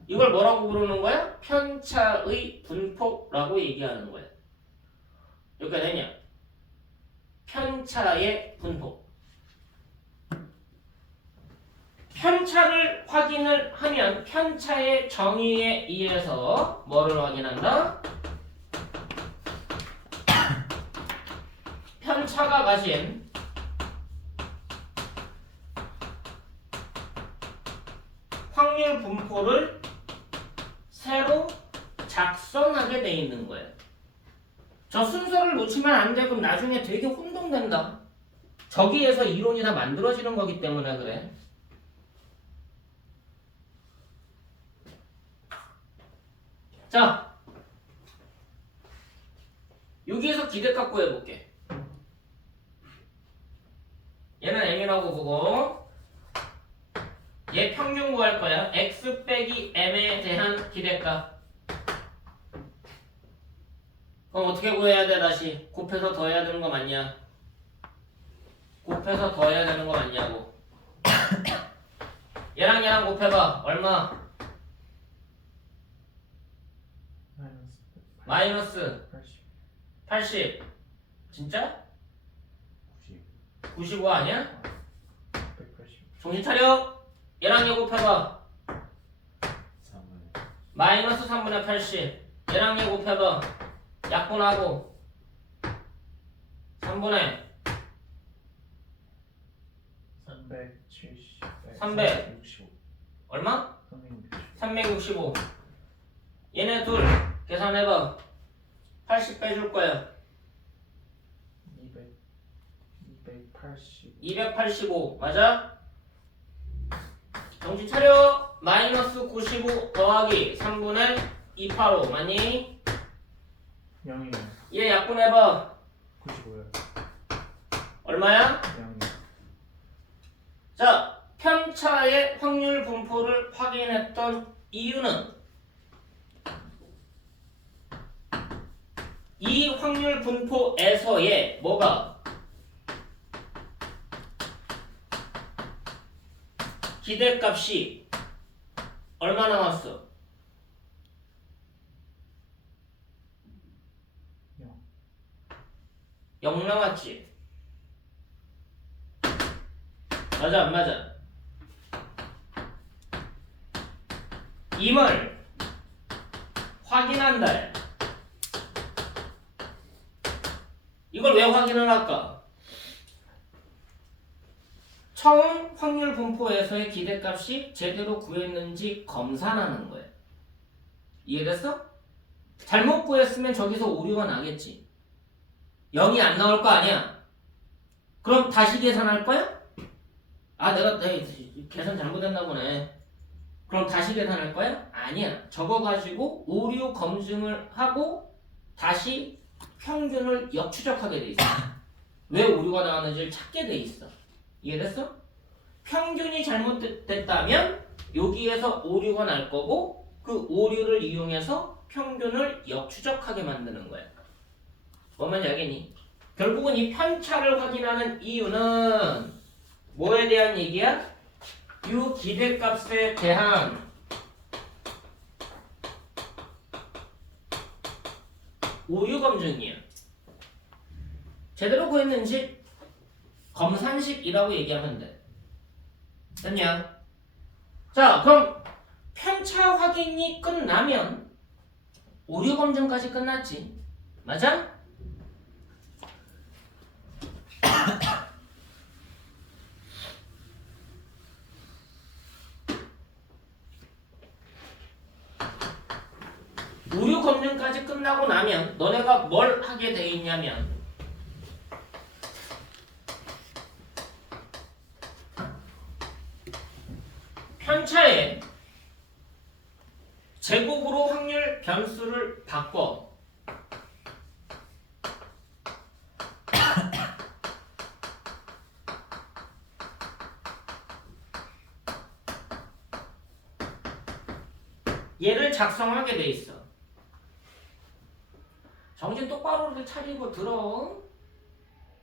이걸 뭐라고 부르는 거야? 편차의 분포라고 얘기하는 거야. 여기가 되냐? 편차의 분포. 편차를 확인을 하면 편차의 정의에 의해서 뭐를 확인한다? 편차가 가진 확률 분포를 새로 작성하게 돼 있는 거예요. 저 순서를 놓치면 안 돼. 그럼 나중에 되게 혼동된다. 저기에서 이론이 다 만들어지는 거기 때문에 그래. 자, 여기에서 기대값 구해볼게. 얘는 m이라고 보고 얘 평균 구할 거야. x 빼기 m에 대한 기대값. 그럼 어떻게 구해야 돼? 다시 곱해서 더해야 되는 거 맞냐? 곱해서 더해야 되는 거 맞냐고. 얘랑 얘랑 곱해봐. 얼마? 마이너스 80. 진짜? 95 아니야? 180. 정신 차려. 얘랑 얘 곱해봐. 마이너스 3분의 80. 얘랑 얘 곱해봐. 약분하고 3분의 370. 365. 얼마? 365. 얘네 둘 계산해봐. 80 빼줄 거야. 280. 285 맞아? 정신 차려. 마이너스 95 더하기 3분의 285 맞니? 0이요. 얘 약분해봐. 95요. 얼마야? 0이요. 자, 편차의 확률 분포를 확인했던 이유는 이 확률 분포에서의 뭐가? 기대값이 얼마 나왔어? 0 나왔지? 맞아 안 맞아? 임을 확인한다. 이걸 왜 확인을 할까? 처음 확률 분포에서의 기대값이 제대로 구했는지 검사하는 거야. 이해됐어? 잘못 구했으면 저기서 오류가 나겠지. 0이 안 나올 거 아니야. 그럼 다시 계산할 거야? 아, 내가 계산 잘못했나 보네. 그럼 다시 계산할 거야? 아니야. 저거 가지고 오류 검증을 하고 다시 평균을 역추적하게 돼 있어. 왜 오류가 나왔는지를 찾게 돼 있어. 이해됐어? 평균이 잘못됐다면 여기에서 오류가 날 거고 그 오류를 이용해서 평균을 역추적하게 만드는 거야. 뭔 말인지 알겠니? 결국은 이 편차를 확인하는 이유는 뭐에 대한 얘기야? 이 기대값에 대한 오류 검증이야. 제대로 구했는지 검산식이라고 얘기하면 돼. 됐냐? 자, 그럼 편차 확인이 끝나면 오류 검증까지 끝났지. 맞아? 오류 검증까지 끝나고 나면 너네가 뭘 하게 돼 있냐면 편차에 제곱으로 확률 변수를 바꿔. 얘를 작성하게 돼 있어. 정신 똑바로 차리고 들어.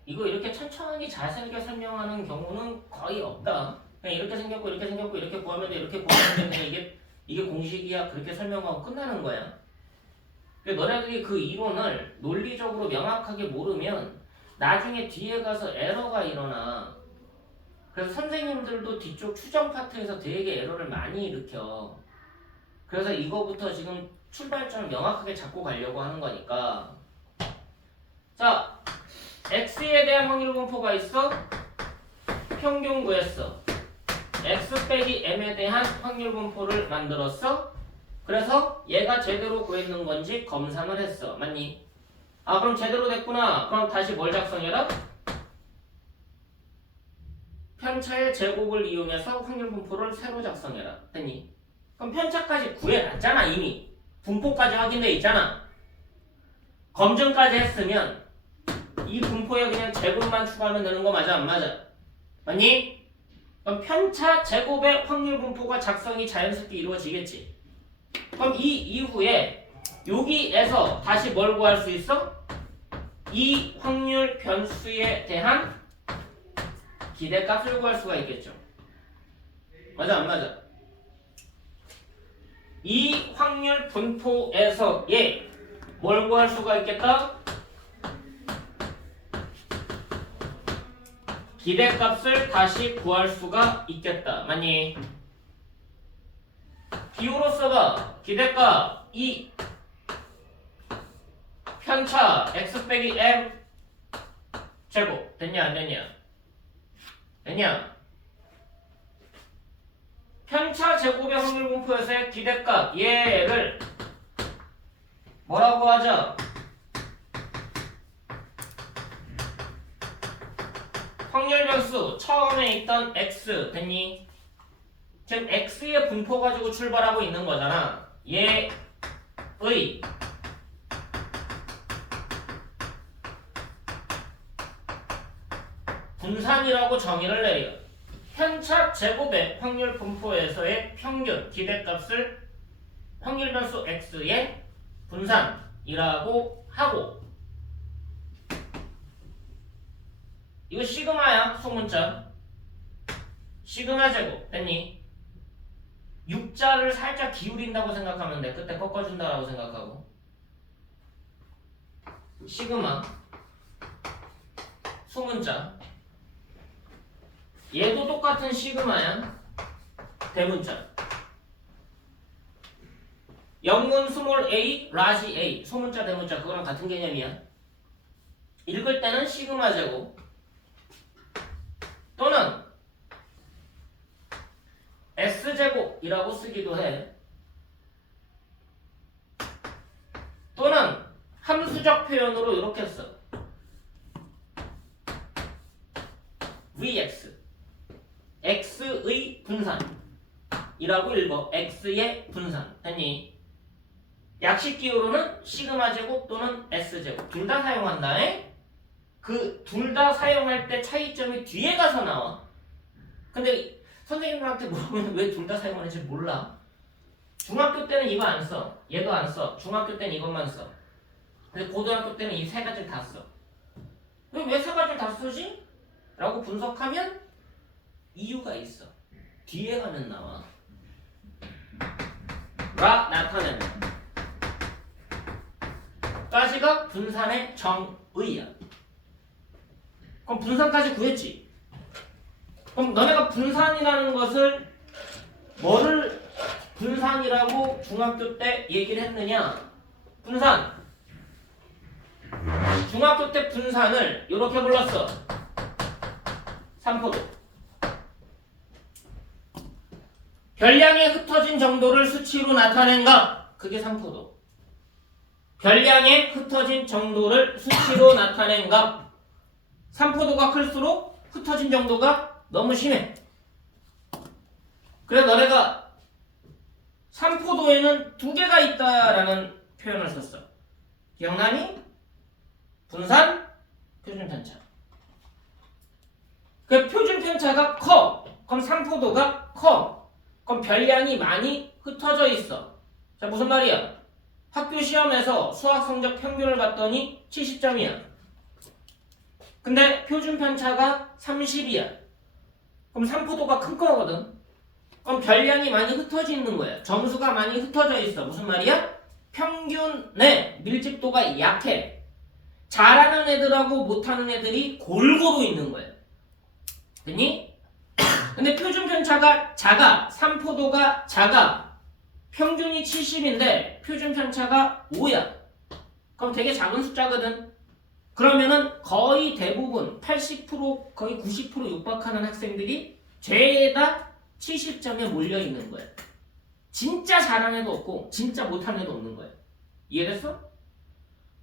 이거 이렇게 천천히 잘생겨 설명하는 경우는 거의 없다. 그냥 이렇게 생겼고 이렇게 생겼고 이렇게 구하면 돼 이렇게 구하면 돼 그냥 이게 공식이야. 그렇게 설명하고 끝나는 거야. 너네들이 그 이론을 논리적으로 명확하게 모르면 나중에 뒤에 가서 에러가 일어나. 그래서 선생님들도 뒤쪽 추정 파트에서 되게 에러를 많이 일으켜. 그래서 이거부터 지금 출발점을 명확하게 잡고 가려고 하는 거니까. 자, x에 대한 확률 분포가 있어. 평균 구했어. x 빼기 m에 대한 확률 분포를 만들었어. 그래서 얘가 제대로 구했는 건지 검사를 했어. 맞니? 아, 그럼 제대로 됐구나. 그럼 다시 뭘 작성해라? 편차의 제곱을 이용해서 확률 분포를 새로 작성해라. 됐니? 그럼 편차까지 구해놨잖아. 이미 분포까지 확인돼 있잖아. 검증까지 했으면 이 분포에 그냥 제곱만 추가하면 되는 거 맞아 안 맞아? 맞니? 그럼 편차 제곱의 확률 분포가 작성이 자연스럽게 이루어지겠지. 그럼 이 이후에 여기에서 다시 뭘 구할 수 있어? 이 확률 변수에 대한 기대값을 구할 수가 있겠죠. 맞아 안 맞아? 이 확률 분포에서의 뭘 구할 수가 있겠다? 기대값을 다시 구할 수가 있겠다. 맞니? 비율로서가 기대값 2 편차 x 빼기 m 제곱 됐냐 안 됐냐? 됐냐? 편차 제곱의 확률 분포에서의 기대값 얘를 뭐라고 하죠? 확률 변수 처음에 있던 x 됐니? 지금 x의 분포 가지고 출발하고 있는 거잖아. 얘의 분산이라고 정의를 내려. 편차 제곱의 확률 분포에서의 평균 기대값을 확률 변수 x의 분산이라고 하고, 이거 시그마야. 소문자 시그마 제곱 됐니? 6자를 살짝 기울인다고 생각하면 돼. 그때 꺾어준다라고 생각하고. 시그마 소문자 얘도 똑같은 시그마야. 대문자 영문 스몰 a, 라지 a, 소문자 대문자 그거랑 같은 개념이야. 읽을 때는 시그마 제곱 또는 S제곱이라고 쓰기도 해. 또는 함수적 표현으로 이렇게 써. Vx x의 분산이라고 읽어. x의 분산. 됐니? 약식 기호로는 시그마 제곱 또는 S제곱 둘 다 사용한다. 그 둘 다 사용할 때 차이점이 뒤에 가서 나와. 근데 선생님들한테 물어보면 왜 둘 다 사용하는지 몰라. 중학교 때는 이거 안 써. 얘도 안 써. 중학교 때는 이것만 써. 근데 고등학교 때는 이 세 가지를 다 써. 왜 세 가지를 다 쓰지? 라고 분석하면 이유가 있어. 뒤에 가면 나와. 라 나타내는 까지가 분산의 정의야. 그럼 분산까지 구했지. 그럼 너네가 분산이라는 것을 뭐를 분산이라고 중학교 때 얘기를 했느냐? 분산. 중학교 때 분산을 이렇게 불렀어. 삼포도. 별량의 흩어진 정도를 수치로 나타낸 것. 그게 삼포도. 별량의 흩어진 정도를 수치로 나타낸 것. 삼포도가 클수록 흩어진 정도가 너무 심해. 그래서 너네가 삼포도에는 두 개가 있다라는 표현을 썼어. 기억나니? 분산, 표준편차. 그 표준편차가 커. 그럼 삼포도가 커. 그럼 별량이 많이 흩어져 있어. 자, 무슨 말이야? 학교 시험에서 수학 성적 평균을 봤더니 70점이야. 근데 표준편차가 30이야. 그럼 삼포도가 큰 거거든. 그럼 별량이 많이 흩어져 있는 거야. 점수가 많이 흩어져 있어. 무슨 말이야? 평균의 밀집도가 약해. 잘하는 애들하고 못하는 애들이 골고루 있는 거야. 됐니? 근데 표준편차가 작아. 삼포도가 작아. 평균이 70인데 표준편차가 5야. 그럼 되게 작은 숫자거든. 그러면은 거의 대부분 80% 거의 90% 육박하는 학생들이 죄다 70점에 몰려 있는 거야. 진짜 잘하는 애도 없고 진짜 못하는 애도 없는 거야. 이해됐어?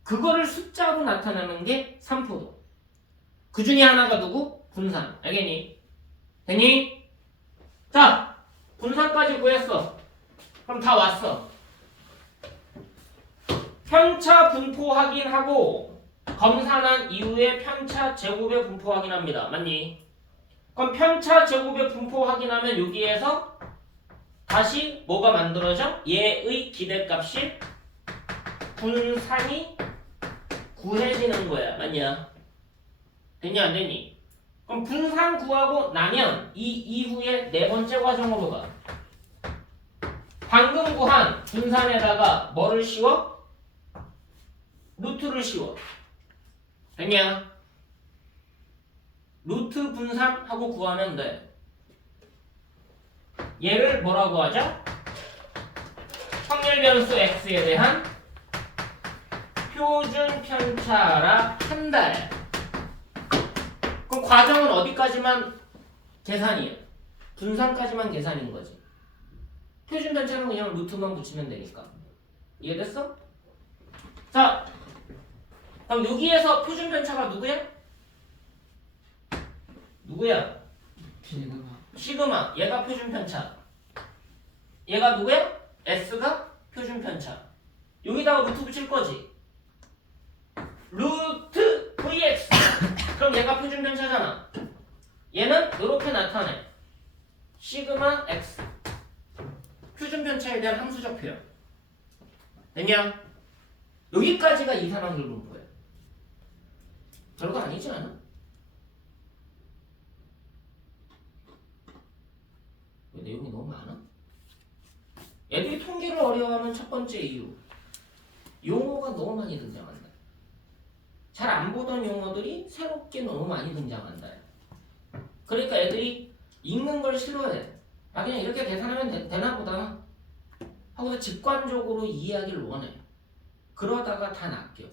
그거를 숫자로 나타내는 게 삼포도. 그 중에 하나가 누구? 분산. 알겠니? 됐니? 자, 분산까지 구했어. 그럼 다 왔어. 편차 분포 확인하고 검산한 이후에 편차 제곱의 분포 확인합니다. 맞니? 그럼 편차 제곱의 분포 확인하면 여기에서 다시 뭐가 만들어져? 얘의 기대값이 분산이 구해지는 거야. 맞냐? 됐냐 안 됐니? 그럼 분산 구하고 나면 이 이후에 네 번째 과정으로 가. 방금 구한 분산에다가 뭐를 씌워? 루트를 씌워. 됐냐? 루트 분산하고 구하면 돼. 얘를 뭐라고 하죠? 확률 변수 x에 대한 표준 편차라 한다. 그럼 과정은 어디까지만 계산이야? 분산까지만 계산인 거지. 표준 편차는 그냥 루트만 붙이면 되니까. 이해됐어? 자, 그럼 여기에서 표준 편차가 누구야? 누구야? 시그마. 얘가 표준 편차. 얘가 누구야? S가 표준 편차. 여기다가 루트 붙일 거지. 루트 VX. 그럼 얘가 표준 편차잖아. 얘는 이렇게 나타내. 시그마 X. 표준 편차에 대한 함수적 표현. 됐냐? 여기까지가 이산화율 분포야. 별거 아니지 않아? 왜 내용이 너무 많아? 애들이 통계를 어려워하는 첫 번째 이유. 용어가 너무 많이 등장한다. 잘 안 보던 용어들이 새롭게 너무 많이 등장한다. 그러니까 애들이 읽는 걸 싫어해. 아 그냥 이렇게 계산하면 되나 보다. 하고서 직관적으로 이해하기를 원해. 그러다가 다 낚여.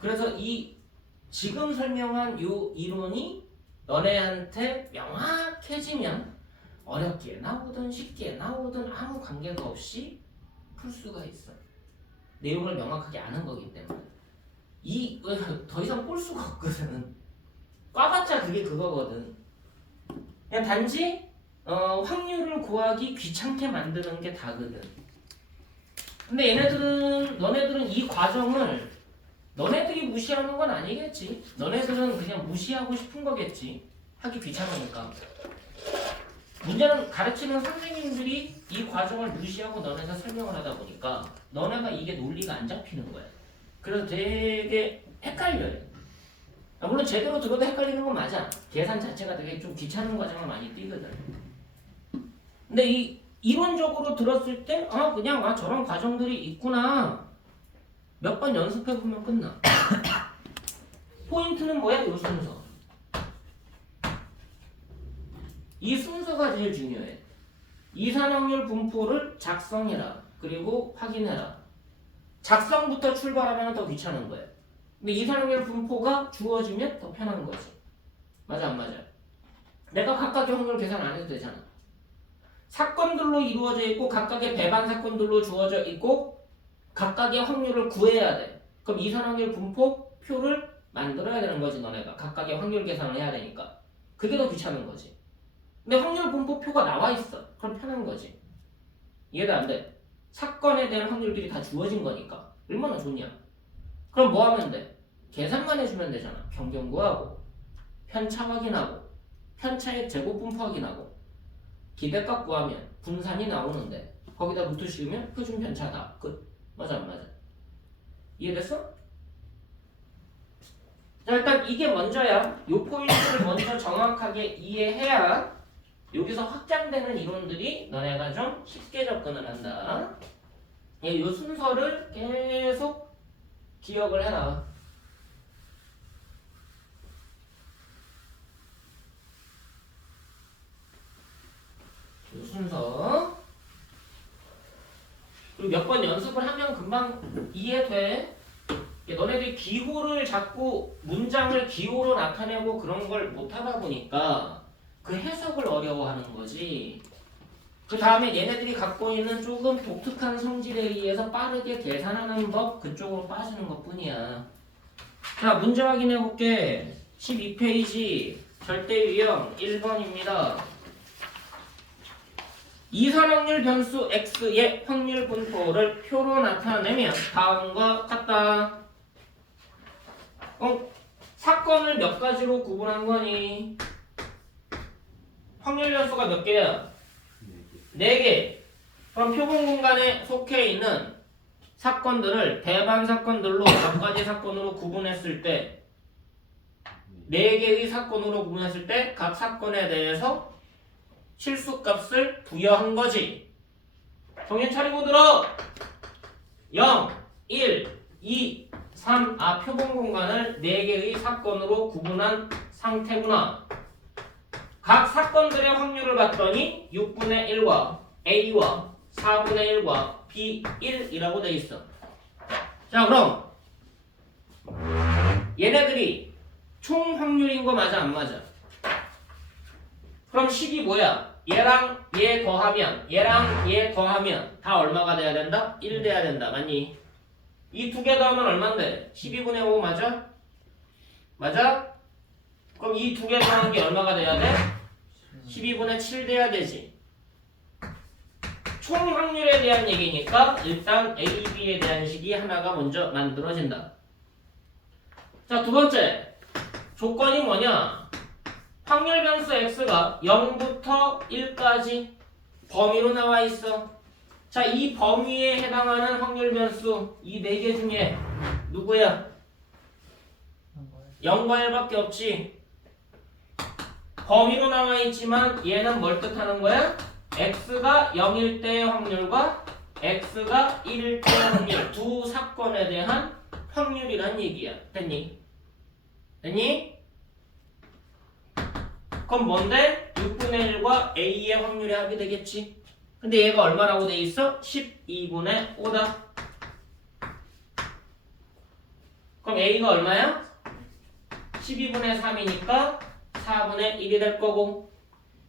그래서 이 지금 설명한 요 이론이 너네한테 명확해지면 어렵게 나오든 쉽게 나오든 아무 관계가 없이 풀 수가 있어. 내용을 명확하게 아는 거기 때문에. 더 이상 볼 수가 없거든. 꽈봤자 그게 그거거든. 그냥 단지 확률을 구하기 귀찮게 만드는 게 다거든. 근데 너네들은 이 과정을 너네들이 무시하는 건 아니겠지. 너네들은 그냥 무시하고 싶은 거겠지. 하기 귀찮으니까. 문제는 가르치는 선생님들이 이 과정을 무시하고 너네가 설명을 하다 보니까 너네가 이게 논리가 안 잡히는 거야. 그래서 되게 헷갈려요. 물론 제대로 들어도 헷갈리는 건 맞아. 계산 자체가 되게 좀 귀찮은 과정을 많이 띄거든. 근데 이 이론적으로 들었을 때 그냥 저런 과정들이 있구나. 몇 번 연습해보면 끝나. 포인트는 뭐야? 이 순서. 이 순서가 제일 중요해. 이산확률 분포를 작성해라. 그리고 확인해라. 작성부터 출발하면 더 귀찮은 거야. 근데 이산확률 분포가 주어지면 더 편한 거지. 맞아 안 맞아? 내가 각각의 확률 계산 안 해도 되잖아. 사건들로 이루어져 있고 각각의 배반 사건들로 주어져 있고 각각의 확률을 구해야 돼. 그럼 이산확률 분포 표를 만들어야 되는 거지 너네가. 각각의 확률 계산을 해야 되니까. 그게 더 귀찮은 거지. 근데 확률 분포 표가 나와 있어. 그럼 편한 거지. 이해도 안 돼? 사건에 대한 확률들이 다 주어진 거니까. 얼마나 좋냐. 그럼 뭐 하면 돼? 계산만 해주면 되잖아. 변경 구하고 편차 확인하고 편차의 제곱 분포 확인하고 기대값 구하면 분산이 나오는데 거기다 루트 씌우면 표준 편차다. 끝. 맞아 안 맞아? 이해됐어? 자 일단 이게 먼저야. 요 포인트를 먼저 정확하게 이해해야 여기서 확장되는 이론들이 너네가 좀 쉽게 접근을 한다. 요 순서를 계속 기억을 해놔. 요 순서. 그리고 몇 번 연습을 하면 금방 이해돼. 너네들이 기호를 자꾸 문장을 기호로 나타내고 그런 걸 못하다 보니까 그 해석을 어려워하는 거지. 그 다음에 얘네들이 갖고 있는 조금 독특한 성질에 의해서 빠르게 계산하는 법 그쪽으로 빠지는 것 뿐이야. 자 문제 확인해 볼게. 12페이지 절대 유형 1번입니다. 이산확률 변수 x의 확률 분포를 표로 나타내면 다음과 같다. 사건을 몇 가지로 구분한 거니? 확률 변수가 몇 개야? 4개. 그럼 표본 공간에 속해 있는 사건들을 대반 사건들로 몇 가지 사건으로 구분했을 때 4개의 사건으로 구분했을 때 각 사건에 대해서 실수값을 부여한 거지. 정신 차리고 들어. 0, 1, 2, 3. 표본 공간을 4개의 사건으로 구분한 상태구나. 각 사건들의 확률을 봤더니 6분의 1과 A와 4분의 1과 B1이라고 돼 있어. 자 그럼 얘네들이 총 확률인 거 맞아 안 맞아? 그럼 식이 뭐야? 얘랑 얘 더하면 얘랑 얘 더하면 다 얼마가 돼야 된다? 1 돼야 된다. 맞니? 이 두 개 더하면 얼만데? 12분의 5 맞아? 맞아? 그럼 이 두 개 더하는 게 얼마가 돼야 돼? 12분의 7 돼야 되지. 총 확률에 대한 얘기니까 일단 A, B에 대한 식이 하나가 먼저 만들어진다. 자, 두 번째. 조건이 뭐냐? 확률 변수 x가 0부터 1까지 범위로 나와 있어. 자, 이 범위에 해당하는 확률 변수 이 4개 중에 누구야? 0과 1밖에 없지. 범위로 나와 있지만 얘는 뭘 뜻하는 거야? x가 0일 때의 확률과 x가 1일 때의 확률 두 사건에 대한 확률이란 얘기야. 됐니? 됐니? 그럼 뭔데? 6분의 1과 a의 확률이 합이 되겠지. 근데 얘가 얼마라고 돼 있어? 12분의 5다. 그럼 A가 얼마야? 12분의 3이니까 4분의 1이 될 거고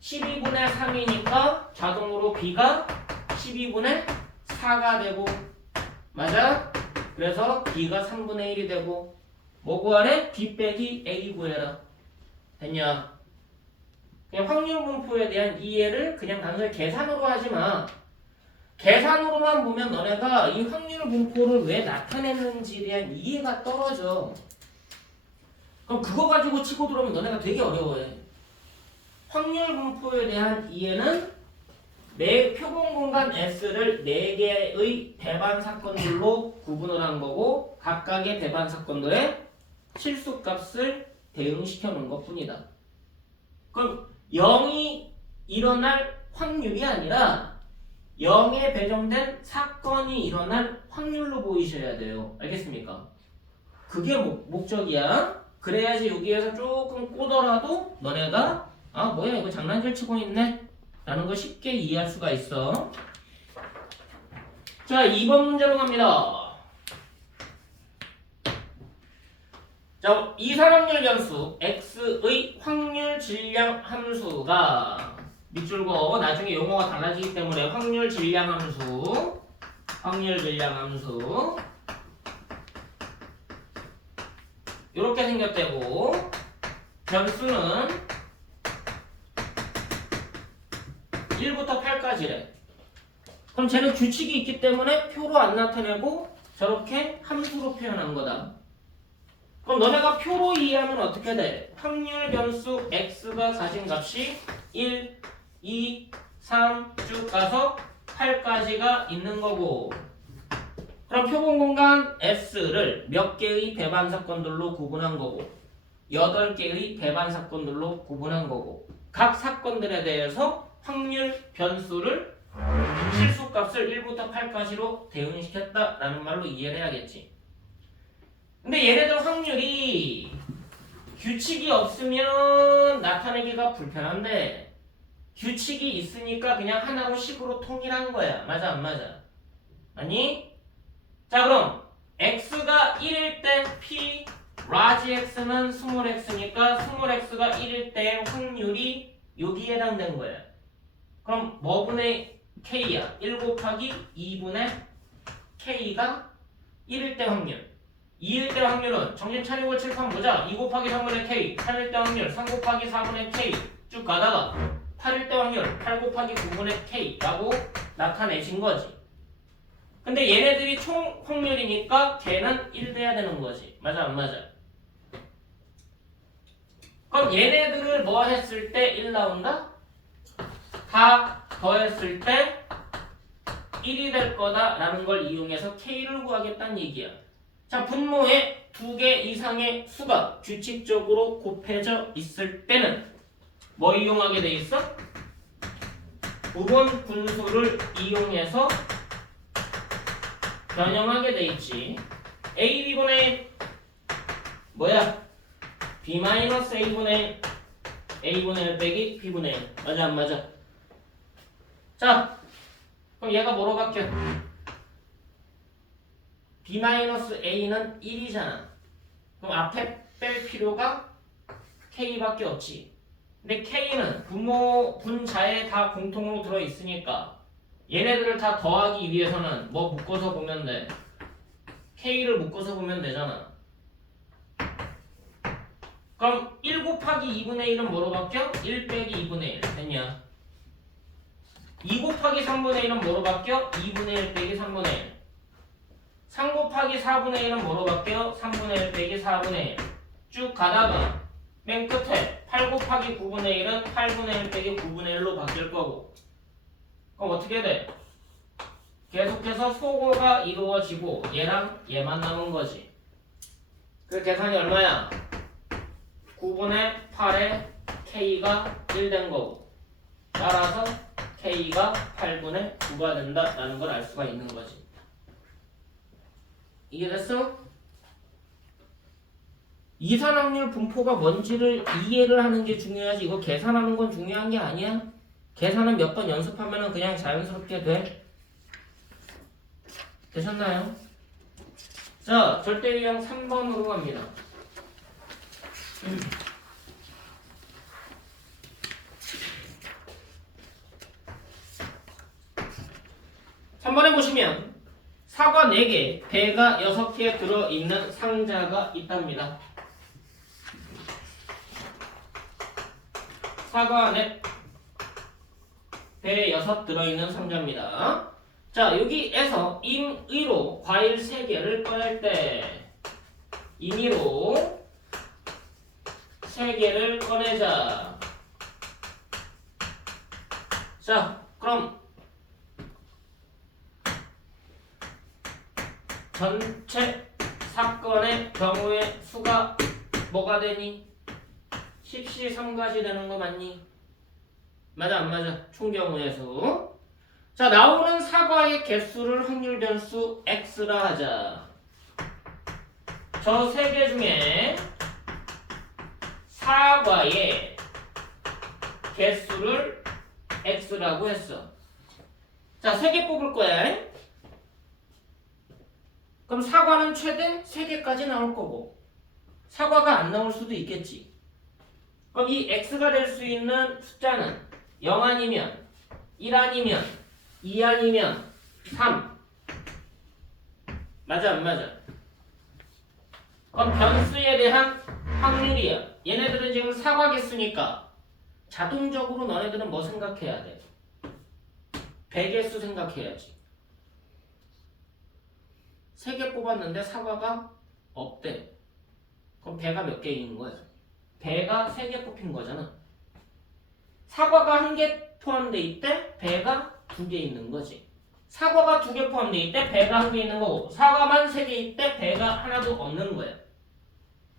12분의 3이니까 자동으로 B가 12분의 4가 되고 맞아? 그래서 B가 3분의 1이 되고 뭐 구하래? B 빼기 A 구해라. 됐냐? 그냥 확률 분포에 대한 이해를 그냥 단순히 계산으로 하지 마. 계산으로만 보면 너네가 이 확률 분포를 왜 나타냈는지에 대한 이해가 떨어져. 그럼 그거 가지고 치고 들어오면 너네가 되게 어려워해. 확률 분포에 대한 이해는 표본 공간 S를 4개의 배반 사건들로 구분을 한 거고 각각의 배반 사건들의 실수값을 대응시켜 놓은 것 뿐이다. 그럼 0이 일어날 확률이 아니라 0에 배정된 사건이 일어날 확률로 보이셔야 돼요. 알겠습니까? 그게 목적이야. 그래야지 여기에서 조금 꼬더라도 너네가 아 뭐야 이거 장난질 치고 있네 라는 거 쉽게 이해할 수가 있어. 자 2번 문제로 갑니다. 자 이산확률 변수 x의 확률 질량 함수가 밑줄거 나중에 용어가 달라지기 때문에 확률 질량 함수 이렇게 생겼대고 변수는 1부터 8까지래. 그럼 쟤는 규칙이 있기 때문에 표로 안 나타내고 저렇게 함수로 표현한 거다. 그럼 너네가 표로 이해하면 어떻게 돼? 확률 변수 x가 가진 값이 1, 2, 3 쭉 가서 8까지가 있는 거고 그럼 표본 공간 S를 몇 개의 배반 사건들로 구분한 거고 8개의 배반 사건들로 구분한 거고 각 사건들에 대해서 확률 변수를 실수값을 1부터 8까지로 대응시켰다라는 말로 이해를 해야겠지. 근데 얘네들 확률이 규칙이 없으면 나타내기가 불편한데 규칙이 있으니까 그냥 하나로 식으로 통일한 거야. 맞아 안 맞아? 아니? 자 그럼 x가 1일 때 p large x는 small x니까 small x가 1일 때 확률이 여기에 해당된 거야. 그럼 뭐분의 k야? 1 곱하기 2분의 k가 1일 때 확률 2일 때 확률은 정신 차리고 칠판 보자. 2 곱하기 3분의 k 3일 때 확률 3 곱하기 4분의 k 쭉 가다가 8일 때 확률 8 곱하기 9분의 k 라고 나타내신 거지. 근데 얘네들이 총 확률이니까 걔는 1 돼야 되는 거지. 맞아 안 맞아? 그럼 얘네들을 뭐 했을 때 1 나온다? 다 더했을 때 1이 될 거다 라는 걸 이용해서 k를 구하겠다는 얘기야. 자 분모에 2개 이상의 수가 규칙적으로 곱해져 있을 때는 뭐 이용하게 돼 있어? 부분 분수를 이용해서 변형하게 돼 있지. a b분의 1 뭐야? b-a분의 1 a분의 1 빼기 b분의 1 맞아 안 맞아? 자 그럼 얘가 뭐로 바뀌어? b-a는 1이잖아. 그럼 앞에 뺄 필요가 k밖에 없지. 근데 k는 분자에 다 공통으로 들어있으니까 얘네들을 다 더하기 위해서는 뭐 묶어서 보면 돼? k를 묶어서 보면 되잖아. 그럼 1 곱하기 2분의 1은 뭐로 바뀌어? 1 빼기 2분의 1 됐냐? 2 곱하기 3분의 1은 뭐로 바뀌어? 2분의 1 빼기 3분의 1 3 곱하기 4분의 1은 뭐로 바뀌어? 3분의 1 빼기 4분의 1 쭉 가다가 맨 끝에 8 곱하기 9분의 1은 8분의 1 빼기 9분의 1로 바뀔 거고 그럼 어떻게 돼? 계속해서 소거가 이루어지고 얘랑 얘만 남은 거지. 그 계산이 얼마야? 9분의 8에 k가 1 된 거고 따라서 k가 8분의 9가 된다라는 걸 알 수가 있는 거지. 이해됐어? 이산확률 분포가 뭔지를 이해를 하는 게 중요하지 이거 계산하는 건 중요한 게 아니야. 계산은 몇 번 연습하면 그냥 자연스럽게 돼. 되셨나요? 자, 절대 유형 3번으로 갑니다. 3번에 보시면 사과 4개, 배가 6개 들어있는 상자가 있답니다. 사과 안에 배 6 들어있는 상자입니다. 자, 여기에서 임의로 과일 3개를 꺼낼 때 임의로 3개를 꺼내자. 자, 그럼 전체 사건의 경우의 수가 뭐가 되니? 10시3가지 되는 거 맞니? 맞아 안 맞아? 총 경우의 수. 자, 나오는 사과의 개수를 확률 변수 x라 하자. 저 3개 중에 사과의 개수를 x라고 했어. 자, 3개 뽑을 거야. 그럼 사과는 최대 3개까지 나올 거고 사과가 안 나올 수도 있겠지. 그럼 이 x가 될 수 있는 숫자는 0 아니면 1 아니면 2 아니면 3. 맞아 안 맞아? 그럼 변수에 대한 확률이야. 얘네들은 지금 사과 개수니까 자동적으로 너네들은 뭐 생각해야 돼? 배 개수 생각해야지. 3개 뽑았는데 사과가 없대. 그럼 배가 몇 개 있는 거야? 배가 3개 뽑힌 거잖아. 사과가 1개 포함돼 있대, 배가 2개 있는 거지. 사과가 2개 포함돼 있대, 배가 1개 있는 거고, 사과만 3개 있대, 배가 하나도 없는 거야.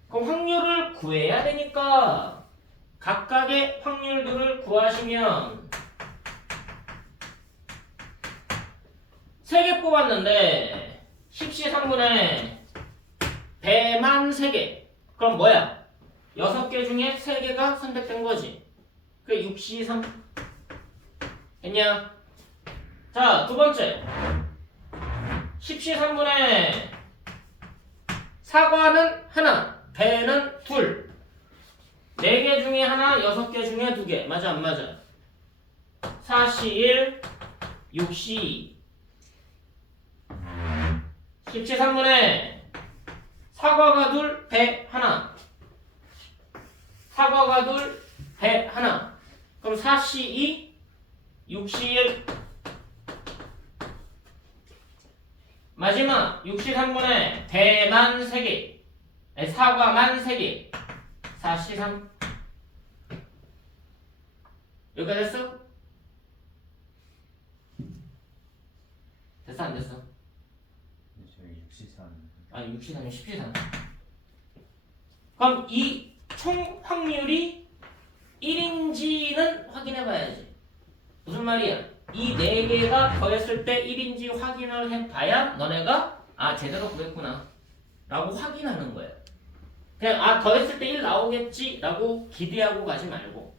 그럼 확률을 구해야 되니까 각각의 확률들을 구하시면 3개 뽑았는데 10시3분에 배만 3개. 그럼 뭐야? 6개 중에 3개가 선택된 거지. 그게 6시3 됐냐? 자, 두 번째 10시3분에 사과는 하나, 배는 둘. 4개 중에 하나, 6개 중에 2개. 맞아 안 맞아? 4시 1, 6시 2. 10시3분에 사과가 둘, 배 하나. 사과가 둘, 배 하나. 그럼 4시 2, 6시 1. 마지막 6시3분에 배만 3개. 사과만 3개. 4시 3. 여기까지 됐어? 됐어 안 됐어? 저희 63. 아니 6시3이면 10시3. 그럼 이 총 확률이 1인지는 확인해 봐야지. 무슨 말이야? 이 4개가 더했을 때 1인지 확인을 해봐야 너네가 제대로 구했구나 라고 확인하는 거야. 그냥 더했을 때 1 나오겠지 라고 기대하고 가지 말고,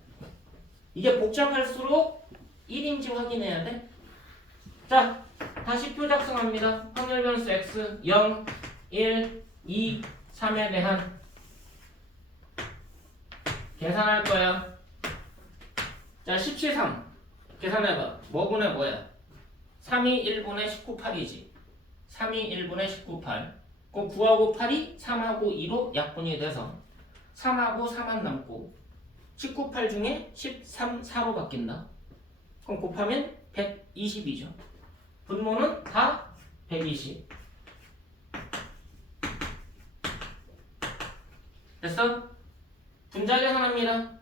이게 복잡할수록 1인지 확인해야 돼. 자, 다시 표 작성합니다. 확률 변수 x 0, 1, 2, 3에 대한 계산할 거야. 자, 17, 3 계산해봐. 뭐분의 뭐야? 3이 1분의 19, 8이지. 3이 1분의 19, 8. 그럼 9하고 8이 3하고 2로 약분이 돼서 3하고 4만 남고 19, 8 중에 13, 4로 바뀐다. 그럼 곱하면 120이죠. 분모는 다 120. 됐어? 분자 계산합니다.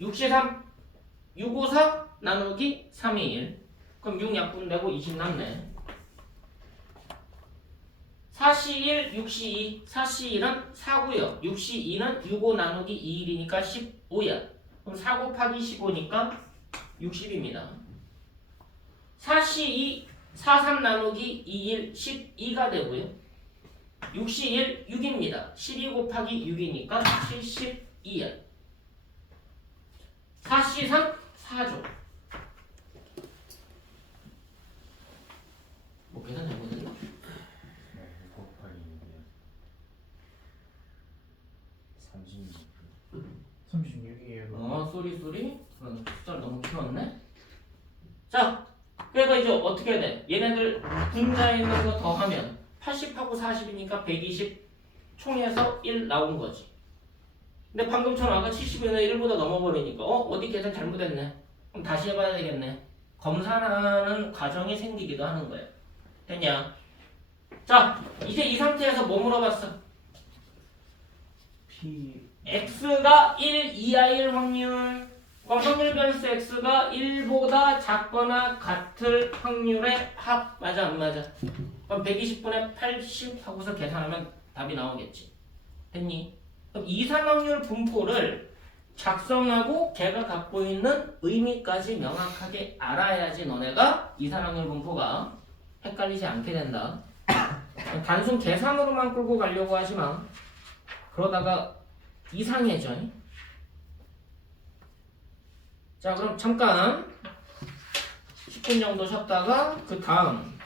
6시3 654 나누기 3이 1. 그럼 6 약분되고 20 남네. 4시 1, 6시 2. 4시 1은 4고요. 6시 2는 65 나누기 21이니까 15야. 그럼 4 곱하기 15니까 60입니다. 4시 2, 43 나누기 21, 12가 되고요. 6시 1, 6입니다. 12 곱하기 6이니까 72야. 4시 3, 4죠. 계산 잘못했나? 네, 6 곱하기 6이요. 36. 36이에요. 쏘리. 숫자를 너무 키웠네. 자, 그래서 이제 어떻게 해야 돼? 얘네들 분자에 있는 거 더하면 80하고 40이니까 120 총에서 1 나온 거지. 근데 방금처럼 아까 70이면 1보다 넘어버리니까 어디 계산 잘못했네. 그럼 다시 해봐야 되겠네. 검사하는 과정이 생기기도 하는 거예요. 됐냐? 자, 이제 이 상태에서 뭐 물어봤어? P x가 1 이하일 확률. 그럼 확률 변수 x가 1보다 작거나 같을 확률의 합. 맞아 안 맞아? 그럼 120분의 80 하고서 계산하면 답이 나오겠지. 됐니? 그럼 이산 확률 분포를 작성하고 걔가 갖고 있는 의미까지 명확하게 알아야지 너네가 이산 확률 분포가 헷갈리지 않게 된다. 단순 계산으로만 끌고 가려고 하지 마. 그러다가 이상해져. 자, 그럼 잠깐 10분 정도 쉬었다가 그 다음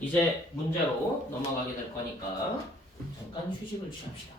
이제 문제로 넘어가게 될 거니까 잠깐 휴식을 취합시다.